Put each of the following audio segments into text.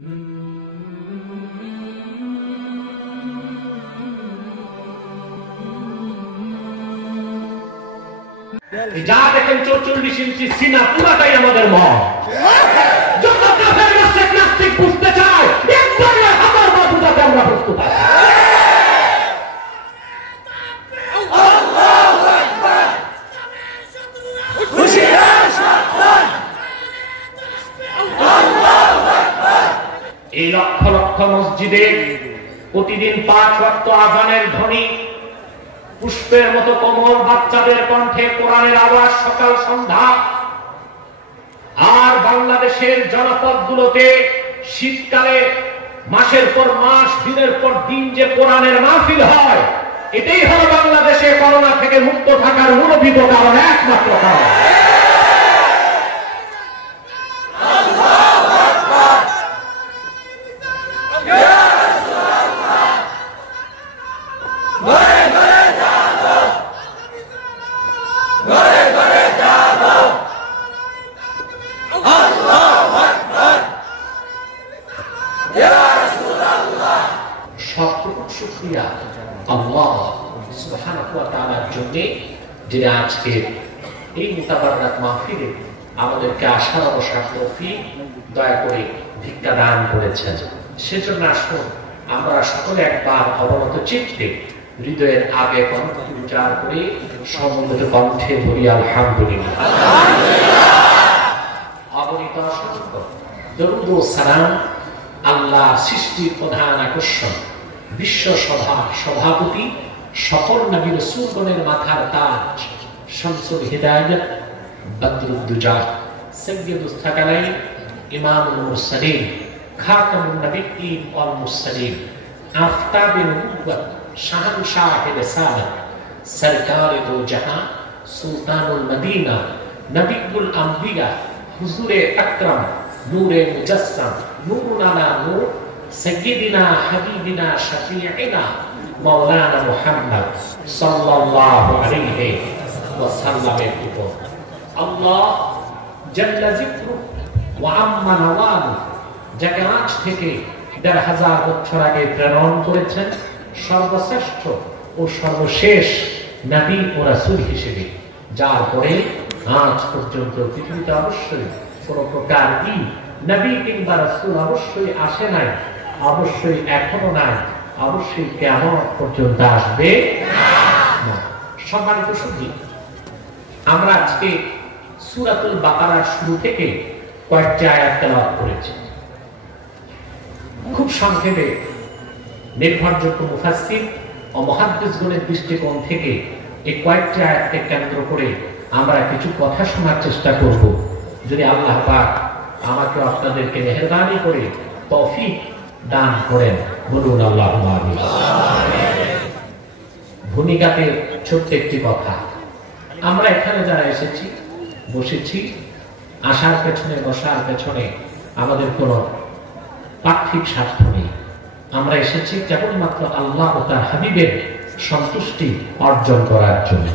যা দেখেন 44 ইঞ্চি সিনা পুরাটাই আমাদের মন। যত কাফের মুশরিক নাস্তিক বুঝতে চায়, একবার না হাজার বার বুঝাতে আমরা প্রস্তুত আছি। আল্লাহু আকবার। আল্লাহু আকবার। এই লক্ষ লক্ষ মসজিদে প্রতিদিন 5 ওয়াক্ত আযানের ধ্বনি, পুষ্পের মতো কোমল বাচ্চাদের কণ্ঠে কোরআনের আওয়াজ সকাল সন্ধ্যা। আর বাংলাদেশের জনপদগুলোতে শীতকালে মাসের পর মাস, দিনের পর দিন যে কোরআনের মাহফিল হয়, এটাই হলো বাংলাদেশে করোনা থেকে মুক্ত থাকার মূলভূত কারণ, একমাত্র কারণ। আল্লাহ সুবহানাহু ওয়া তাআলার জন্য যিনি আজকে এই মুতাবাররাত মাহফিলে আমাদেরকে আসার অবসর তৌফিক দয়া করে ভিক্ষা দান করেছেন। সেজন্য আসুন আমরা সকলে একবার অবনত চিত্তে হৃদয়ের আবেগ অনুভূতি বিচার করে সমবেত কণ্ঠে বলি আলহামদুলিল্লাহ। অগণিত অসংখ্য দরুদ ও সালাম আল্লাহ সৃষ্টির প্রধান আকর্ষণ, বিশ্ব সভার সভাপতি, সকল নবী রাসূলগণের মাথার তাজ, শামসুল হিদায়াত, বদরুদ্দুজা, সাইয়্যিদুস সাকালাইন, ইমামুল মুরসালিন, খাতামুন নবিয়্যিন ওয়াল মুরসালিন, আফতাবে নবুওয়াত, শাহনশাহে রিসালাত, সরকারে দো জাহান, সুলতানুল মদিনা, নবিয়ুল আম্বিয়া, হুজুরে আকরাম, নূরে মুজাসসাম, নূরুন আলা নূর, سيدنا حبيبنا شفيعنا مولانا محمد صلى الله عليه وسلم الله جل ذكره وعم نواله যাকে আজ থেকে ১৫০০ বছর আগে প্রেরণ করেছেন সর্বশ্রেষ্ঠ ও সর্বশেষ নবী ও রাসূল হিসেবে, যার পরে আজ পর্যন্ত পৃথিবীতে অবশ্যই কোন প্রকার নবী কিংবা রাসূল অবশ্যই আসে নাই, অবশ্যই এখনো নাই, অবশ্যই কিয়ামত পর্যন্ত আসবে না। সম্মানিত সুধী, আমরা আজকে সূরাতুল বাকারার শুরু থেকে কয়েকটি আয়াত তেলাওয়াত করেছি। খুব সংক্ষেপে নির্ভরযোগ্য মুফাসসির ও মুহাদ্দিসগণের দৃষ্টিকোণ থেকে এই কয়েকটি আয়াতকে কেন্দ্র করে আমরা কিছু কথা শোনার চেষ্টা করব। যদি আল্লাহ পাক আমাকে আপনাদেরকে মেহেরবানি করে তৌফিক দান করেন, বলুন আল্লাহুম্মা আমিন। ভূমিকাতে ছোট্ট একটি কথা, আমরা এখানে যারা এসেছি, বসেছি, আসার পেছনে বসার পেছনে আমাদের কোনো পার্থিব স্বার্থ নেই। আমরা এসেছি কেবলমাত্র আল্লাহ ও তার হাবিবের সন্তুষ্টি অর্জন করার জন্য।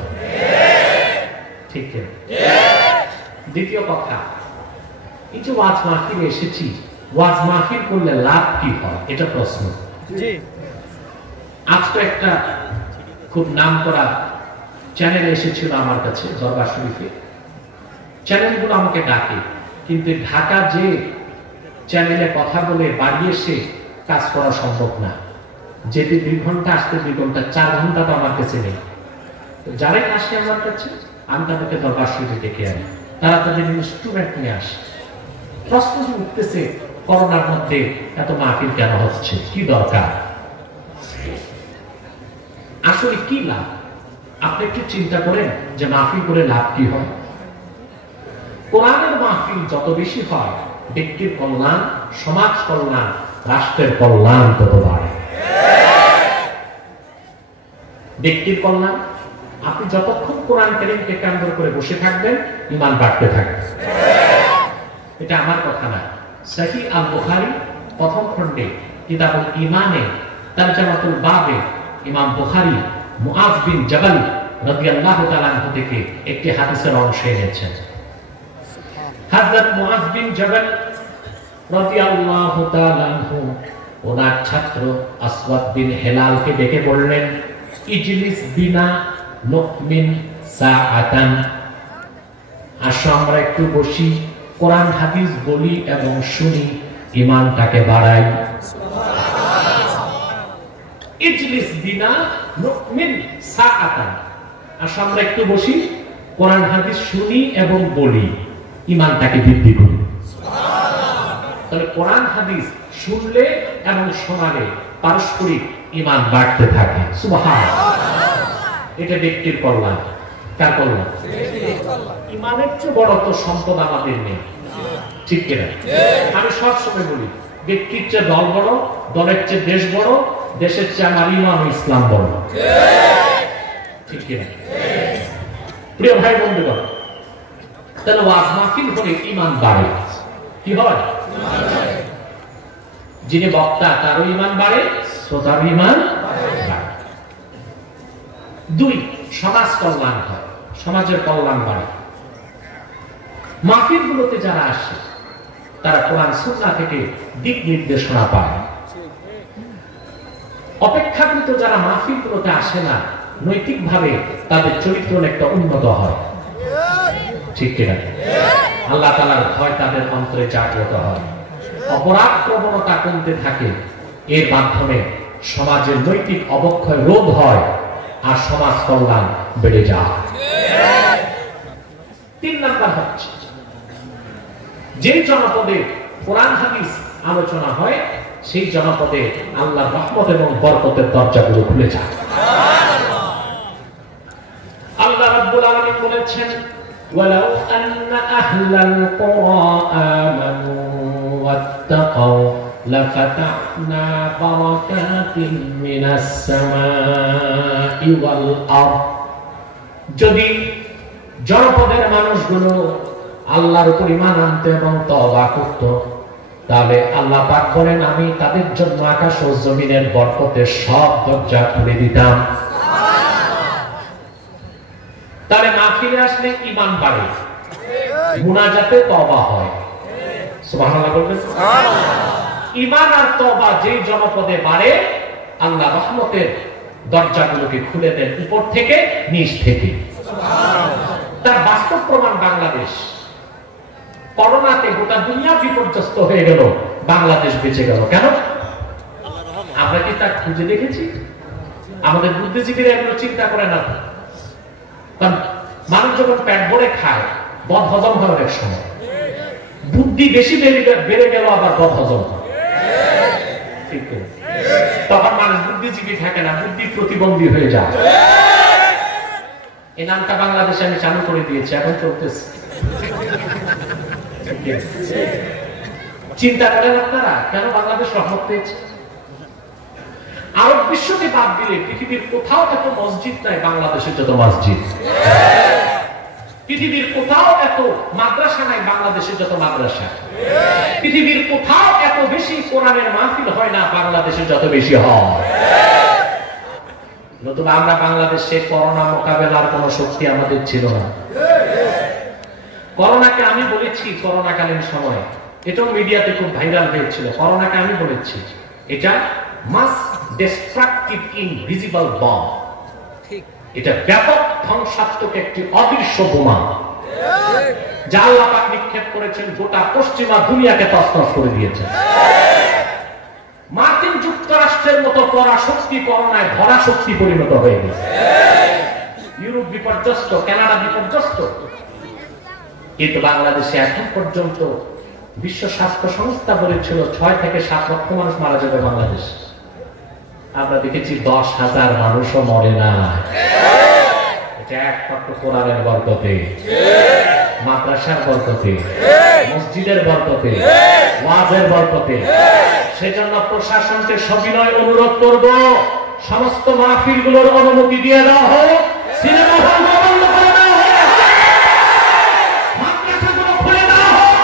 ঠিক আছে? দ্বিতীয় কথা, এই যে ওয়াজ মাহফিলে এসেছি, ওয়াজ মাহফিল করলে লাভ কি হয়, এটা প্রশ্ন। আজ তো একটা খুব নাম করা চ্যানেল এসেছিল আমার কাছে দরবার শরীফে। চ্যানেলগুলো আমাকে ডাকে, কিন্তু ঢাকা যে চ্যানেলে কথা বলে বাড়ি এসে কাজ করা সম্ভব না। যেতে 2 ঘন্টা, আসতে 2 ঘন্টা, 4 ঘন্টা তো আমার কাছে নেই। যারাই আসে আমার কাছে, আমি তাদেরকে দরবার শরীফে ডেকে আনি, তারা তাদের ইনস্ট্রুমেন্ট নিয়ে আসে। প্রশ্ন উঠতেছে, করোনার মধ্যে এত মাহফিল কেন হচ্ছে, কি দরকার, আসলে কি লাভ? আপনি একটু চিন্তা করেন যে মাহফিল করে লাভ কি হয়। কোরআনের মাহফিল যত বেশি হয়, ব্যক্তির কল্যাণ, সমাজ কল্যাণ, রাষ্ট্রের কল্যাণ তত বাড়ে। ব্যক্তির কল্যাণ, আপনি যতক্ষণ কোরআন কারীমকে কেন্দ্র করে বসে থাকবেন, ঈমান বাড়তে থাকবে। এটা আমার কথা না, সহিহ আল বুখারী প্রথম খণ্ডে কিতাবুল ঈমানে তারজামাতুল বাবে ইমাম বুখারী মুআয বিন জাবাল রাদিয়াল্লাহু তাআলা আনহু থেকে একটি হাদিসের অংশ এনেছেন। হযরত মুআয বিন জাবাল রাদিয়াল্লাহু তাআলা আনহু ওনার ছাত্র আসওয়াদ বিন হেলালকে ডেকে বললেন, ইজলিস বিনা নুকমিন সাআতান, আসো আমরা একটু বসি, কোরআন হাদিস বলি এবং শুনি, ঈমানটাকে বাড়াই। ইজলিস বিনা নুকমিন সাআতান, আসো আমরা একটু বসি, কোরআন হাদিস শুনি এবং বলি, ঈমানটাকে বৃদ্ধি করি। তাহলে কোরআন হাদিস শুনলে এবং শোনালে পারস্পরিক ঈমান বাড়তে থাকে। সুবহানাল্লাহ। এটা ব্যক্তির কল্যাণ। কার কল্যাণ? ঈমানের চেয়ে বড় তো সম্পদ আমাদের নেই, ঠিক কিনা? আমি সবসময় বলি, ব্যক্তির চেয়ে দল বড়, দলের চেয়ে দেশ বড়, দেশের চেয়ে আমার ঈমান ও ইসলাম বড়, ঠিক কিনা? প্রিয় ভাই বন্ধুগণ, তাহলে ওয়াজ মাহফিল হলে ঈমান বাড়ে। কি হয়? যিনি বক্তা তারও ঈমান বাড়ে, শ্রোতার ঈমান বাড়ে। দুই, সমাজ কল্যাণ হয়, সমাজের কল্যাণ বাড়ে। মাহফিলগুলোতে যারা আসে তারা কোরআন সুন্নাহ থেকে দিক নির্দেশনা পায়। অপেক্ষাকৃত যারা মাহফিলগুলোতে আসে না, নৈতিকভাবে তাদের চরিত্র একটা উন্নত হয়, ঠিক কিনা? আল্লাহ তাআলার ভয় তাদের অন্তরে জাগ্রত হয়, অপরাধ প্রবণতা কমতে থাকে, এর মাধ্যমে সমাজের নৈতিক অবক্ষয় রোধ হয় আর সমাজ কল্যাণ বেড়ে যায়। তিন নাম্বার হচ্ছে, যে জনপদে কোরআন হাদিস আলোচনা হয় সেই জনপদে আল্লাহর রহমত এবং বরকতের দরজাগুলো খুলে যায়। আল্লাহ রাব্বুল আলামিন বলেছেন, ওয়ালাউ আন্না আহলাল কুরা আমানু ওয়াত্তাকাউ লাফাতাহনা বারাকাতিন মিনাস সামাই ওয়াল আরদ। যদি জনপদের মানুষগুলো আল্লাহর উপর ঈমান আনতে এবং তওবা করত, তাহলে আল্লাহ পাক বলেন, আমি তাদের জন্য আকাশ ও জমিনের বরকতের সব দরজা খুলে দিতাম। তাহলে মাহফিলে আসলে ঈমান বাড়ে, মুনাজাতে তওবা হয়। সুবহানাল্লাহ বলবেন? ঈমান আর তওবা যেই জনপদে বাড়ে, আল্লাহ রহমতের দরজাগুলোকে খুলে দেন উপর থেকে নিচ থেকে। তার বাস্তব প্রমাণ বাংলাদেশ। করোনাতে গোটা দুনিয়া বিপর্যস্ত হয়ে গেল, বাংলাদেশ বেঁচে গেল। কেন? আমরা কি তা খুঁজে দেখেছি? আমাদের বুদ্ধিজীবীরা এগুলো চিন্তা করে না। কারণ মানুষ যখন পেট ভরে খায়, বদ হজম হয় অনেক সময়। বুদ্ধি বেশি বেড়ে গেল, আবার বদ হজম হয়। তখন মানুষ বুদ্ধিজীবী থাকে না, বুদ্ধি প্রতিবন্ধী হয়ে যায়। এই নামটা বাংলাদেশে আমি চালু করে দিয়েছি, এখন চলতেছে। চিন্তা করেন আপনারা, কেন বাংলাদেশ রহমত পেয়েছে? আরব বিশ্বকে বাদ দিলে পৃথিবীর কোথাও এত মসজিদ নাই বাংলাদেশের যত মসজিদ। পৃথিবীর কোথাও এত মাদ্রাসা নাই বাংলাদেশের যত মাদ্রাসা। পৃথিবীর কোথাও এত বেশি কোরআনের মাহফিল হয় না বাংলাদেশের যত বেশি হয়। নতুবা আমরা বাংলাদেশে করোনা মোকাবেলার কোন শক্তি আমাদের ছিল না। করোনাকে আমি বলেছি, করোনাকালীন সময় এটাও মিডিয়াতে খুব ভাইরাল হয়েছিল। করোনাকে আমি বলেছি এটা মাস ডিস্ট্রাকটিভ ইনভিজিবল বম, এটা ব্যাপক ধ্বংসাত্মক একটি অদৃশ্য বোমা, যা আল্লাহ পাক নিক্ষেপ করেছেন, গোটা পশ্চিমা দুনিয়াকে তছনছ করে দিয়েছেন। মার্কিন যুক্তরাষ্ট্রের মতো পরাশক্তি করোনায় ধরা শক্তি পরিণত হয়ে গেছে। ইউরোপ বিপর্যস্ত, কানাডা বিপর্যস্ত, কিন্তু বাংলাদেশে এখন পর্যন্ত বিশ্ব স্বাস্থ্য সংস্থা বলেছিল 6 থেকে 7 লক্ষ মানুষ মারা যাবে বাংলাদেশ। আমরা দেখেছি 10,000 মানুষও মরে না। এটা একমাত্র কোরআনের বরকতে, মাদ্রাসার বরকতে, মসজিদের বরকতে, ওয়াজের বরকতে। সেজন্য প্রশাসনকে সবিনয় অনুরোধ করব, সমস্ত মাহফিলগুলোর অনুমতি দিয়ে দেওয়া হোক, সিনেমা হল বন্ধ করে দেওয়া হোক, মাদ্রাসাগুলো খুলে দেওয়া হোক,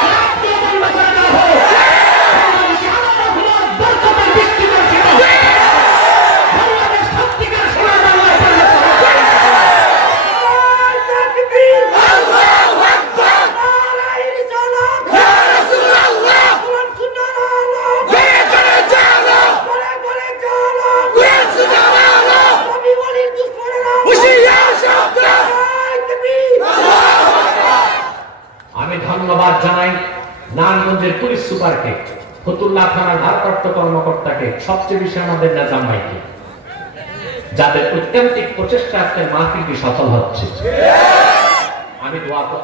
ক্লাবগুলো বন্ধ করে দেওয়া হোক, বাংলাদেশের বরকতের বৃষ্টি বর্ষিত হোক, বাংলাদেশ সত্যিকার সোনার বাংলায় পরিণত হোক। আল্লাহু আকবার, আল্লাহু আকবার, আল্লাহু আকবার। পুলিশ সুপারকে, ফতুল্লাহ থানার ভারপ্রাপ্ত কর্মকর্তাকে, সবচেয়ে বেশি আমাদের নিজাম ভাইকে, যাদের ঐকান্তিক প্রচেষ্টা আজকে মাহফিলটি সফল হচ্ছে।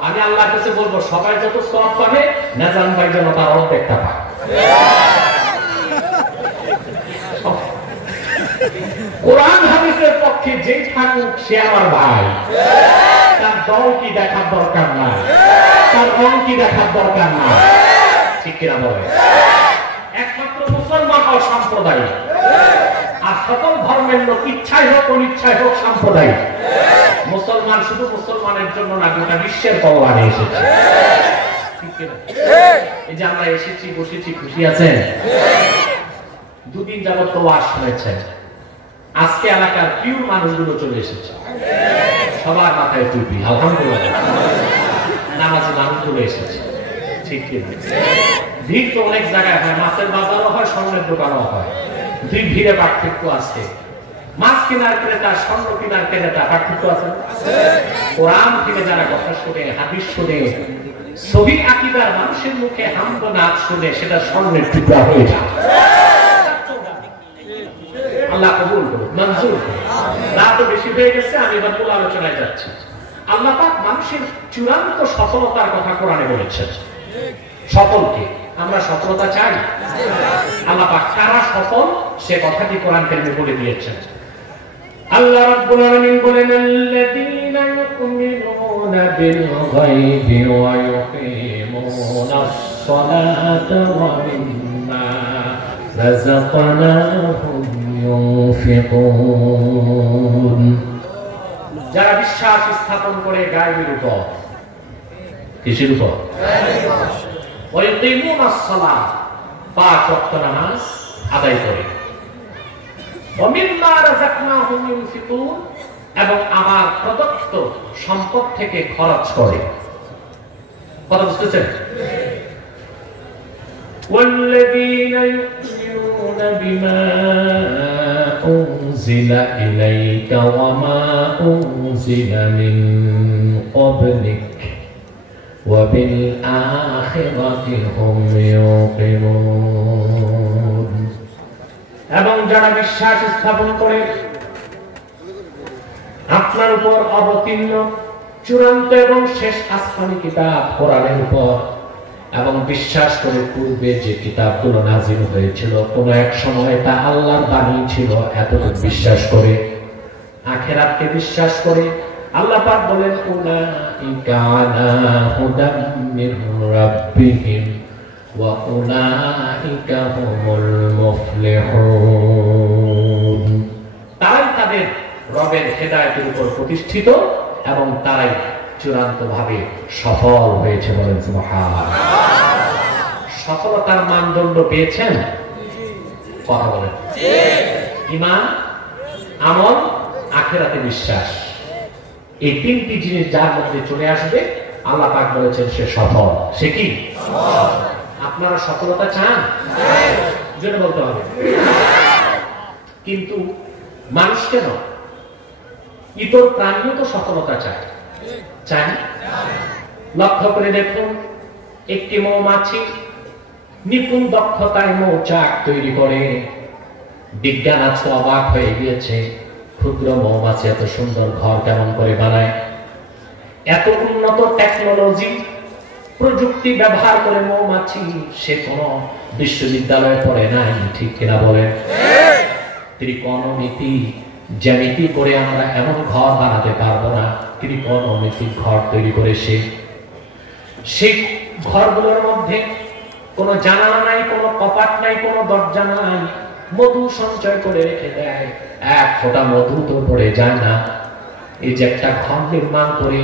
আমি আল্লাহর কাছে বলবো সবাই যত সওয়াব পাবে নিজাম ভাই যেন তার অর্ধেকটা পায়। কোরআন হাদিসের পক্ষে যে থাকুক সে আমার ভাই, তার দল কি দেখার দরকার নাই, তার রং কি দেখার দরকার নাই, ঠিক কিনা বলে? একমাত্র মুসলমান অসাম্প্রদায়িক, আর সকল ধর্মের লোক ইচ্ছাই হোক অনিচ্ছাই হোক সাম্প্রদায়িক। মুসলমান শুধু মুসলমানের জন্য না, গোটা বিশ্বের কল্যাণে এসেছে। এই যে আমরা এসেছি, বসেছি, খুশি আছেন? দুদিন যাবত তো ওয়াজ শুনেছেন। আজকে এলাকার পিওর মানুষগুলো চলে এসেছে, সবার মাথায় টুপি, আলহামদুলিল্লাহ। নামাজি মানুষগুলো এসেছে, ঠিক কিনা? ভিড় তো অনেক জায়গায় হয়, মাছের বাজারও হয়, স্বর্ণের দোকানও হয়। দুই ভিড়ে পার্থক্য আছে। মাছ কেনার ক্রেতা, স্বর্ণ কেনার ক্রেতা, পার্থক্য আছে। কোরআন থেকে যারা কথা শুনে, হাদিস শুনে, সহিহ আকীদার মানুষের মুখে হামদ নাচ শুনে, সেটা স্বর্ণের টুকরা হয়ে যায়। আল্লাহ কবুল করুন, মঞ্জুর করুন। রাত বেশি হয়ে গেছে, আমি এবার মূল আলোচনায় যাচ্ছি। আল্লাহ পাক মানুষের চূড়ান্ত সফলতার কথা কোরআনে বলেছেন। সফলকে আমরা সফলতা চাই। আল্লাহ পাক কারা সফল সে কথাটি কোরআন কারিমে বলে দিয়েছেন। আল্লাহ রাব্বুল আলামিন বলেন, আল্লাযীনা ইউমিনুনা বিল গায়বি ওয়া ইউকিমুনাস সালাতা ওয়া মিম্মা রাযাকনাহুম ইউনফিকুন। যারা বিশ্বাস স্থাপন করে গায়বের উপর, কিসের উপর? ওয়া ইউকিমুনাস সালাত, পাঁচ ওয়াক্ত নামাজ আদায় করে, ওয়া মিম্মা রাযাকনাহুম ইউনফিকুন, এবং আমার প্রদত্ত সম্পদ থেকে খরচ করে। কথা বুঝতেছেন? والذين يؤمنون بما أنزل إليك وما أنزل من قبلك وبالآخرة هم يوقنون। এবং যারা বিশ্বাস স্থাপন করে আপনার উপর অবতীর্ণ চূড়ান্ত এবং শেষ আসমানি কিতাব কোরআনের উপর, এবং বিশ্বাস করে পূর্বে যে কিতাবগুলো নাযিল হয়েছিল কোন এক সময় তা আল্লাহর বাণী ছিল, এতটুকু বিশ্বাস করে, আখিরাতকে বিশ্বাস করে, আল্লাহ পাক বলেন, উলাইকা আলা হুদাম মির রাব্বিহিম ওয়া উলাইকা হুমুল মুফলিহুন। তারাই তাদের রবের হেদায়েতের উপর প্রতিষ্ঠিত এবং তারাই চূড়ান্ত ভাবে সফল হয়েছে। বলেন সুবহানাল্লাহ। সফলতার মানদণ্ড পেয়েছেন? কথা বলেন। ঈমান, আমল, আখিরাতে বিশ্বাস, এই তিনটি জিনিস যার মধ্যে চলে আসবে আল্লাহ পাক বলেছেন সে সফল। সে কি? আপনারা সফলতা চান? জোরে বলতে হবে। কিন্তু মানুষ কেন, ইতর প্রাণীও তো সফলতা চায়, চাই? লক্ষ্য করে দেখুন, একটি মৌমাছি নিপুণ দক্ষতায় মৌচাক তৈরি করে। বিজ্ঞান আজকে অবাক হয়ে গিয়েছে, ক্ষুদ্র মৌমাছি এত সুন্দর ঘর কেমন করে বানায়। এত উন্নত টেকনোলজি প্রযুক্তি ব্যবহার করে মৌমাছি, সে কোনো বিশ্ববিদ্যালয়ে পড়ে নাই, ঠিক কিনা বলেন? ত্রিকোণমিতি জ্যামিতি করে আমরা এমন ঘর বানাতে পারবো না, ত্রিকোণমিতিক ঘর তৈরি করে সেই ঘরগুলোর মধ্যে কোনো জানালা নাই, কোনো কপাট নাই, কোনো দরজা নাই, মধু সঞ্চয় করে রেখে দেয়, এক ফোঁটা মধু তো পড়ে যায় না। এই যে একটা ঘর নির্মাণ করে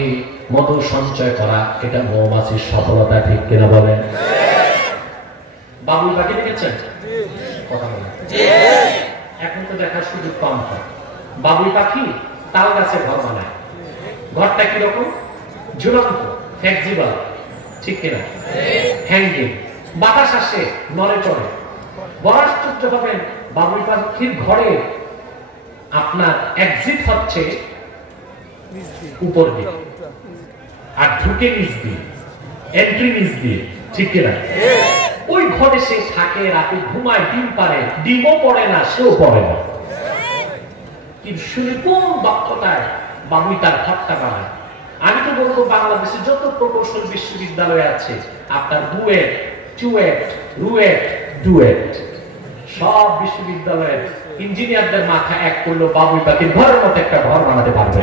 মধু সঞ্চয় করা, এটা মৌমাছির সফলতা, ঠিক কিনা বলেন? বাবুই পাখি দেখেছেন? কথা বলেন। এখন তো দেখার সুযোগ কম হয়। বাবুই পাখি তাল গাছে ঘর বানায়। ঘরটা কিরকম? ঝুলন্ত, ফ্লেক্সিবল, ঠিক কিনা? হ্যাঙ্গিং, বাতাস আসে, নড়ে চড়ে। বড় আশ্চর্য হবেন, বাবুই পাখির ঘরে আপনার এক্সিট হচ্ছে উপর দিয়ে, আর ঢুকে নিচ দিয়ে, এন্ট্রি নিচ দিয়ে, ঠিক কিনা? ওই ঘরে সে থাকে, রাতে ঘুমায়, ডিম পারে, ডিমও পড়ে না, সেও পড়ে না। কিন্তু শুনে কোন বাক্যটায় বাবুই তার ঘরটা বানায়। আমি তো বলবো বাংলাদেশে যত প্রকৌশল বিশ্ববিদ্যালয় আছে, আপনার বুয়েট, চুয়েট, রুয়েট, ডুয়েট, সব বিশ্ববিদ্যালয়ের ইঞ্জিনিয়ারদের মাথা এক করলো বাবুই পাখির ঘরের মতো একটা ঘর বানাতে পারবে।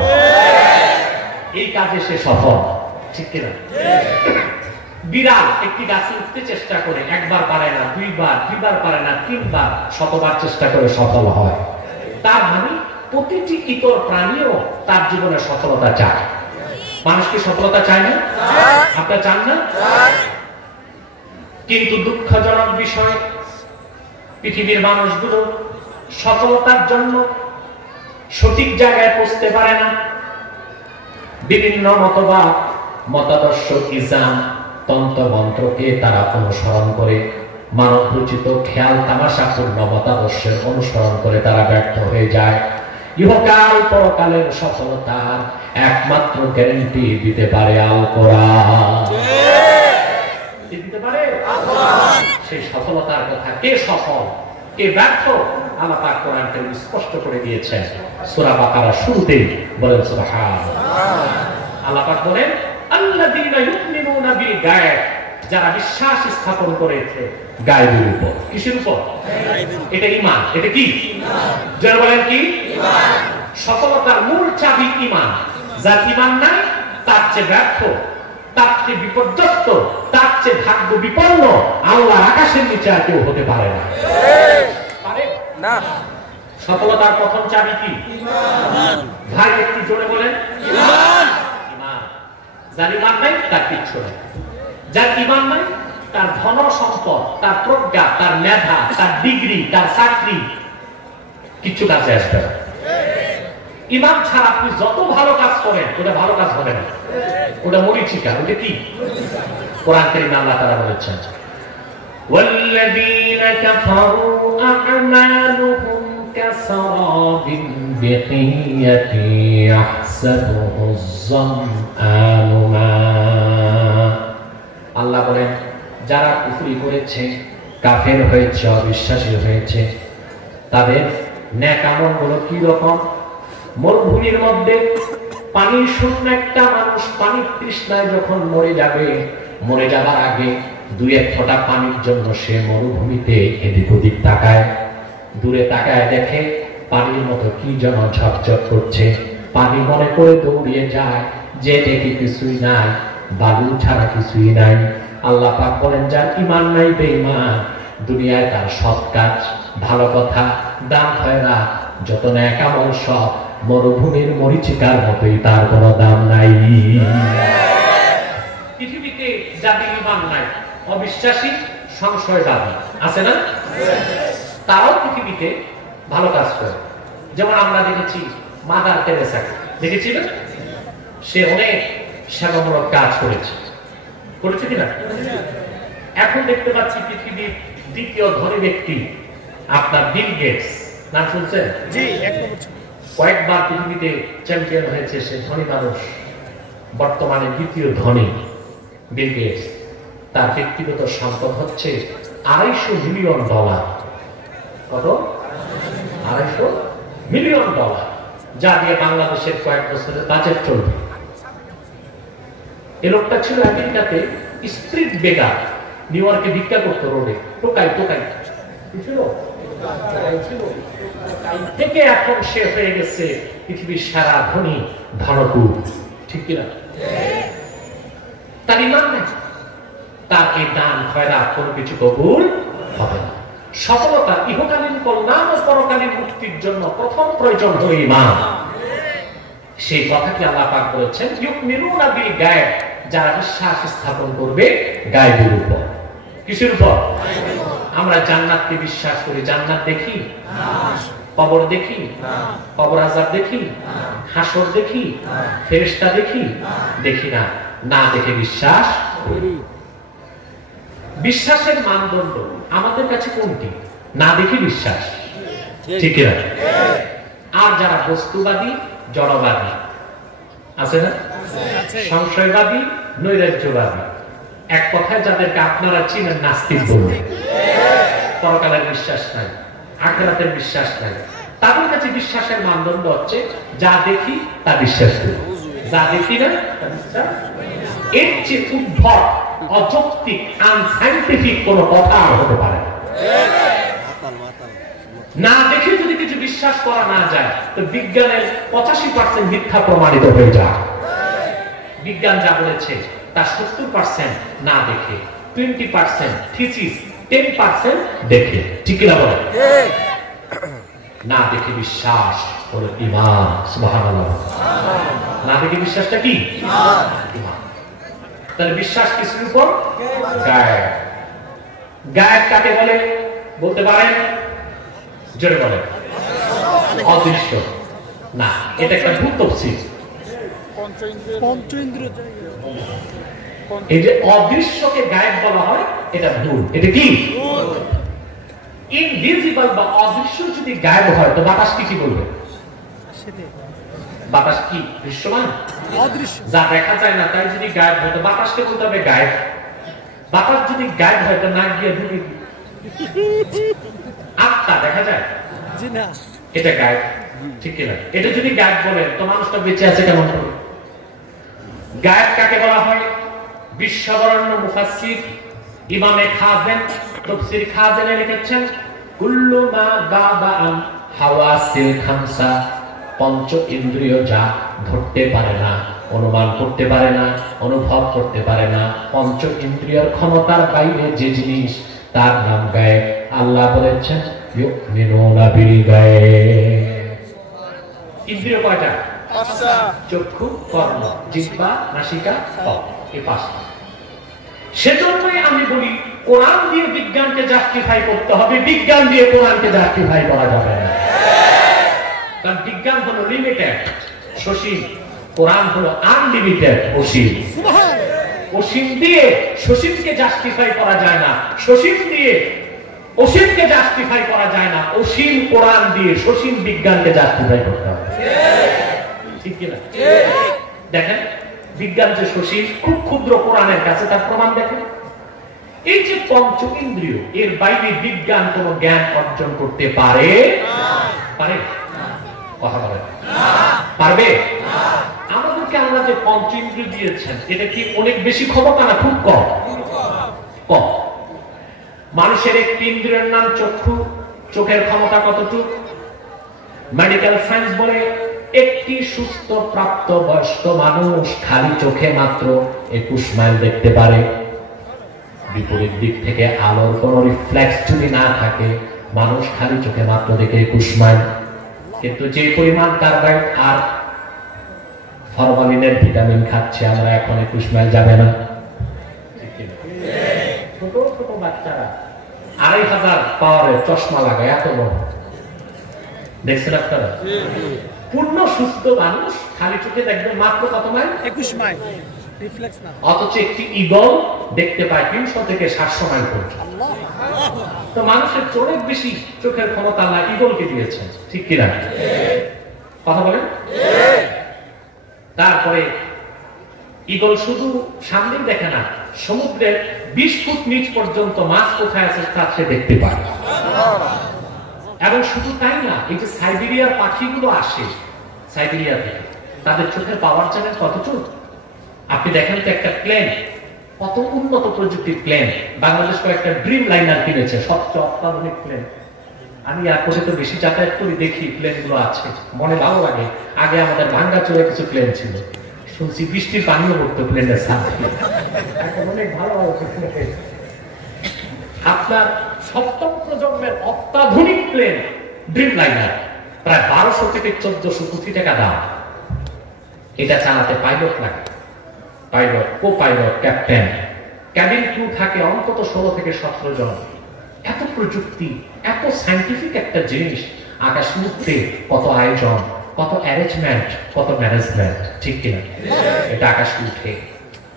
এই কাজে সে সফল, ঠিক কিনা? বিড়াল একটি গাছে উঠতে চেষ্টা করে, একবার পারে না, দুইবার পারে না, তিনবার, শতবার চেষ্টা করে সফল হয়। তার মানে প্রতিটি ইতর প্রাণীও তার জীবনে সফলতা চায়। মানুষ কি সফলতা চায় না? আপনারা চান না? কিন্তু দুঃখজনক বিষয়, পৃথিবীর মানুষগুলো সফলতার জন্য সঠিক জায়গায় পৌঁছতে পারে না। বিভিন্ন মতবাদ, মতাদর্শ, ইসলাম, তন্ত্রমন্ত্রকে তারা অনুসরণ করে, মানব রচিত খেয়াল তামাশাপূর্ণ মতাদর্শের অনুসরণ করে তারা ব্যর্থ হয়ে যায়। ইহকাল পরকালের সফলতার একমাত্র গ্যারান্টি দিতে পারে আল কোরআন। দিতে পারে সেই সফলতার কথা। কে সফল, কে ব্যর্থ, আল্লাহ পাক কোরআন কারীমে স্পষ্ট করে দিয়েছেন। সূরা বাকারার শুরুতেই বলেন সুবহানাল্লাহ। আল্লাহ পাক বলেন আল্লাযীনা ইউমিনুনা বিল গায়ব, যারা বিশ্বাস স্থাপন করেছে গায়বের উপর। কিসের উপর? এটা ঈমান। এটা কি? যারা বলেন কি? ঈমান। সফলতার মূল চাবি ঈমান। যার ঈমান নাই তার চেয়ে ব্যর্থ, তার চেয়ে বিপর্যস্ত, তার চেয়ে ভাগ্য বিপন্ন আল্লাহর আকাশের নিচে আর কেউ হতে পারে না। পারে না। সফলতার প্রথম চাবি কি? ঈমান। ভাই একটু জোরে বলেন ঈমান। ঈমান। যার ঈমান নাই তার কিচ্ছু নাই। যার ঈমান নাই তার ধন সম্পদ, তার প্রজ্ঞা, তার মেধা, তার ডিগ্রি, তার চাকরি কিচ্ছু কাজে আসবে না। ঈমান ছাড়া আপনি যত ভালো কাজ করেন ওটা ভালো কাজ হবে না, ওটা মরীচিকা। ওটা কি? কোরআন কারীমে আল্লাহ তাআলা বলেছেন ওয়াল্লাযীনা কাফারু আ'মালুহুম কাসারাবিন বিকিয়াতিন ইয়াহসাবুহুয যামআনু মা। আল্লাহ বলেন যারা কুফরি করেছে, কাফের হয়েছে, অবিশ্বাসী হয়েছে, তাদের নেক আমলগুলো কি রকম? মরুভূমির মধ্যে পানি শূন্য একটা মানুষ পানির তৃষ্ণায় যখন মরে যাবে, মরে যাবার আগে দুই এক ফোঁটা পানির জন্য সে মরুভূমিতে এদিক ওদিক তাকায়, দূরে তাকায় দেখে পানির মতো কি যেন ঝকঝক করছে, পানি মনে করে দৌড়িয়ে যায়, যে দেখে কিছুই নাই, বালু ছাড়া কিছুই নাই। আল্লাহ পাক বলেন যার ঈমান নাই, বেঈমান, দুনিয়ায় তার সৎ কাজ, ভালো কথা, দান খয়রাত, যত নেক আমল সব মরুভূমির মরীচিকার মতোই, তার কোনো দাম নাই। পৃথিবীতে যাদের ঈমান নাই, অবিশ্বাসী, সংশয়বাদী আছে না? তারাও পৃথিবীতে ভালো কাজ করে। যেমন আমরা দেখেছি মাদার তেরেসাকে, দেখেছি না? সে অনেক সেবামূলক কাজ করেছে কিনা? এখন দেখতে পাচ্ছি পৃথিবীর দ্বিতীয় ধনী ব্যক্তি আপনার বিল গেটস, নাম শুনছেন? কয়েকবার পৃথিবীতে চ্যাম্পিয়ন হয়েছে সে ধনী মানুষ। বর্তমানে দ্বিতীয় ধনী বিল গেটস। তার ব্যক্তিগত সম্পদ হচ্ছে $250 মিলিয়ন। কত? $250 মিলিয়ন, যা দিয়ে বাংলাদেশের কয়েক বছরের বাজেট চলবে। এই লোকটা ছিল আমেরিকাতে স্ট্রিট বেগার, নিউ ইয়র্কে ভিক্ষা করতো রোডে, টোকাই থেকে এখন সে হয়ে গেছে পৃথিবীর সারা ধনী ধনকুল, ঠিক কিনা? তার ঈমান নেই, তার এই দান খয়রাত কোনো কিছু কবুল হবে না। সফলতা, ইহকালীন কল্যাণ ও পরকালীন মুক্তির জন্য প্রথম প্রয়োজন হলো ঈমান। সেই কথাটি আল্লাহ পাক বলেছেন ইউমিনুনা বিল গায়ব, যারা বিশ্বাস স্থাপন করবে গায়বের উপর। কিসের উপর? আমরা জান্নাতকে বিশ্বাস করি। জান্নাত দেখি না, কবর দেখি না, কবর আযাব দেখি না, হাসর দেখি না, ফেরেশতা দেখি না, দেখি না, না দেখে বিশ্বাস করি। বিশ্বাসের মানদণ্ড আমাদের কাছে কোনটি? না দেখে বিশ্বাস, ঠিক না? আর যারা বস্তুবাদী, জড়বাদী আছে না, সংশয়বাদী, নৈরাজ্যবাদী, এক কথায় যাদেরকে আপনারা চিনেন নাস্তিক বলবেন, পরকালের বিশ্বাস নাই, আখিরাতের বিশ্বাস নাই, তাদের কাছে বিশ্বাসের মানদণ্ড হচ্ছে যা দেখি তা বিশ্বাস করি, যা দেখি না তা বিশ্বাস। এর চেয়ে উদ্ভট, অযৌক্তিক, আনসাইন্টিফিক কোন কথা হতে পারে না। দেখে যদি কিছু বিশ্বাস করা না যায় তো বিজ্ঞানের 85% মিথ্যা প্রমাণিত হয়ে যায়। বিজ্ঞান যা বলেছে তার 70% না দেখে, 20% থিসিস, 10% দেখে, ঠিক কিনা বলে? না দেখে বিশ্বাস হলো ঈমান। সুবহানাল্লাহ। না দেখে বিশ্বাসটা কি? ঈমান। তাহলে বিশ্বাস কিসের উপর? গায়েব। গায়েব কাকে বলে বলতে পারেন? জোরে বলেন। অদৃশ্য না, এটা একটা ভুল তাফসীর। এই যে অদৃশ্যকে গায়েব বলা হয় এটা ভুল। এটা কি? ইনভিজিবল বা অদৃশ্য যদি গায়েব হয় তো বাতাসকে কি বলবে? বাতাস কি দৃশ্যমান? অদৃশ্য। যা দেখা যায় না তাই যদি গায়েব হয় তো বাতাসকে বলতে হবে গায়েব। বাতাস যদি গায়েব হয় তো নাক দিয়ে ঢুকে আত্মা দেখা যায় না, এটা গায়েব, ঠিক কিনা? এটা যদি গায়েব বলে তো মানুষটা বেঁচে আছে কেমন করে? গায়েব কাকে বলা হয়? বিশ্ববরেণ্য মুফাসসির ইমামে খাযেন তাফসীর খাযেনে লিখেছেন, কুল্লু মা গাবা আন হাওয়াসিল খামসা, পঞ্চ ইন্দ্রিয় যা ধরতে পারে না, অনুমান করতে পারে না, অনুভব করতে পারে না, পঞ্চ ইন্দ্রিয়র ক্ষমতার বাইরে যে জিনিস তার নাম গায়েব। আল্লাহ বলেছেন ইউমিনুনা বিল গায়েব। ইন্দ্রিয় কয়টা? পাঁচটা। চক্ষু, কর্ণ, জিহ্বা, নাসিকা, ত্বক, এই পাঁচটা। সেজন্যই আমি বলি কোরআন দিয়ে বিজ্ঞানকে জাস্টিফাই করতে হবে, বিজ্ঞান দিয়ে কোরআনকে জাস্টিফাই করা যাবে না। কারণ বিজ্ঞান হলো লিমিটেড, সসীম, কোরআন হলো আনলিমিটেড, অসীম। অসীম দিয়ে সসীমকে জাস্টিফাই করা যায় না, সসীম দিয়ে অসীমকে জাস্টিফাই করা যায় না, অসীম কোরআন দিয়ে সসীম বিজ্ঞানকে জাস্টিফাই করতে হবে, ঠিক কিনা? দেখেন বিজ্ঞান যে সসীম, খুব ক্ষুদ্র কোরআনের কাছে তার প্রমাণ দেখেন। এই যে পঞ্চ ইন্দ্রিয়, এর বাইরে বিজ্ঞান কোন জ্ঞান অর্জন করতে পারে? পারে? কথা বলেন, পারবে? আমাদেরকে আল্লাহ যে পঞ্চ ইন্দ্রিয় দিয়েছেন এটা কি অনেক বেশি ক্ষমতা না খুব কম? কম। মানুষের একটি ইন্দ্রিয়ের নাম চক্ষু, চোখের ক্ষমতা কতটুকু? মেডিকেল সায়েন্স বলে একটি সুস্থ প্রাপ্ত বয়স্ক মানুষ খালি চোখে মাত্র 21 মাইল দেখতে পারে। বিপরীত দিক থেকে আলোর কোন রিফ্লেক্স যদি না থাকে মানুষ খালি চোখে মাত্র দেখে 21 মাইল। কিন্তু যে পরিমাণ কার্বাইড আর ফরমালিনের ভিটামিন খাচ্ছে আমরা এখন 21 মাইল যাবে না। ছোট ছোট বাচ্চারা 2500 পাওয়ারের চশমা লাগায়, এত বড় দেখছেন আপনারা? পূর্ণ সুস্থ মানুষ খালি চোখে দেখবে মাত্র কত মাইল? 21 মাইল। অথচ একটি ঈগল দেখতে পায় 300 থেকে 700 মাইল পর্যন্ত। তো মানুষের অনেক বেশি চোখের ক্ষমতা আল্লাহ ঈগলকে দিয়েছেন, ঠিক কিনা? কথা বলেন। তারপরে ঈগল শুধু সামনে দেখে না, সমুদ্রের 20 ফুট নিচ পর্যন্ত মাছ কোথায় আছে তা সে দেখতে পায়। এবং শুধু তাই না, এই যে সাইবেরিয়ার পাখিগুলো আসে সাইবেরিয়া থেকে, তাদের চোখের পাওয়ার জানেন কতটুকু? আপনি দেখেন তো একটা প্লেন, কত উন্নত প্রযুক্তির প্লেন, বাংলাদেশ কয়েকটা ড্রিম লাইনার কিনেছে, সবচেয়ে অত্যাধুনিক প্লেন। আমি এয়ারপোর্টে তো বেশি যাতায়াত করি, দেখি প্লেন গুলো আছে, মনে ভালো লাগে। আগে আমাদের ভাঙ্গা চলে কিছু প্লেন ছিল, শুনছি বৃষ্টির পানিও পড়তো প্লেনের সাথে, অনেক ভালো। আপনার সপ্তম প্রজন্মের অত্যাধুনিক প্লেন ড্রিম লাইনার প্রায় 1200 থেকে 1400 কোটি টাকা দাম। এটা চালাতে পাইলট লাগে, pilot, co pilot, captain, cabin crew থাকে অন্তত 16 থেকে 17 জন। এত প্রযুক্তি, এত সায়েন্টিফিক একটা জিনিস, আকাশ মুক্তে কত আয়োজন, কত অ্যারেঞ্জমেন্ট, কত ম্যানেজমেন্ট, ঠিক কিনা? এটা আকাশ উঠে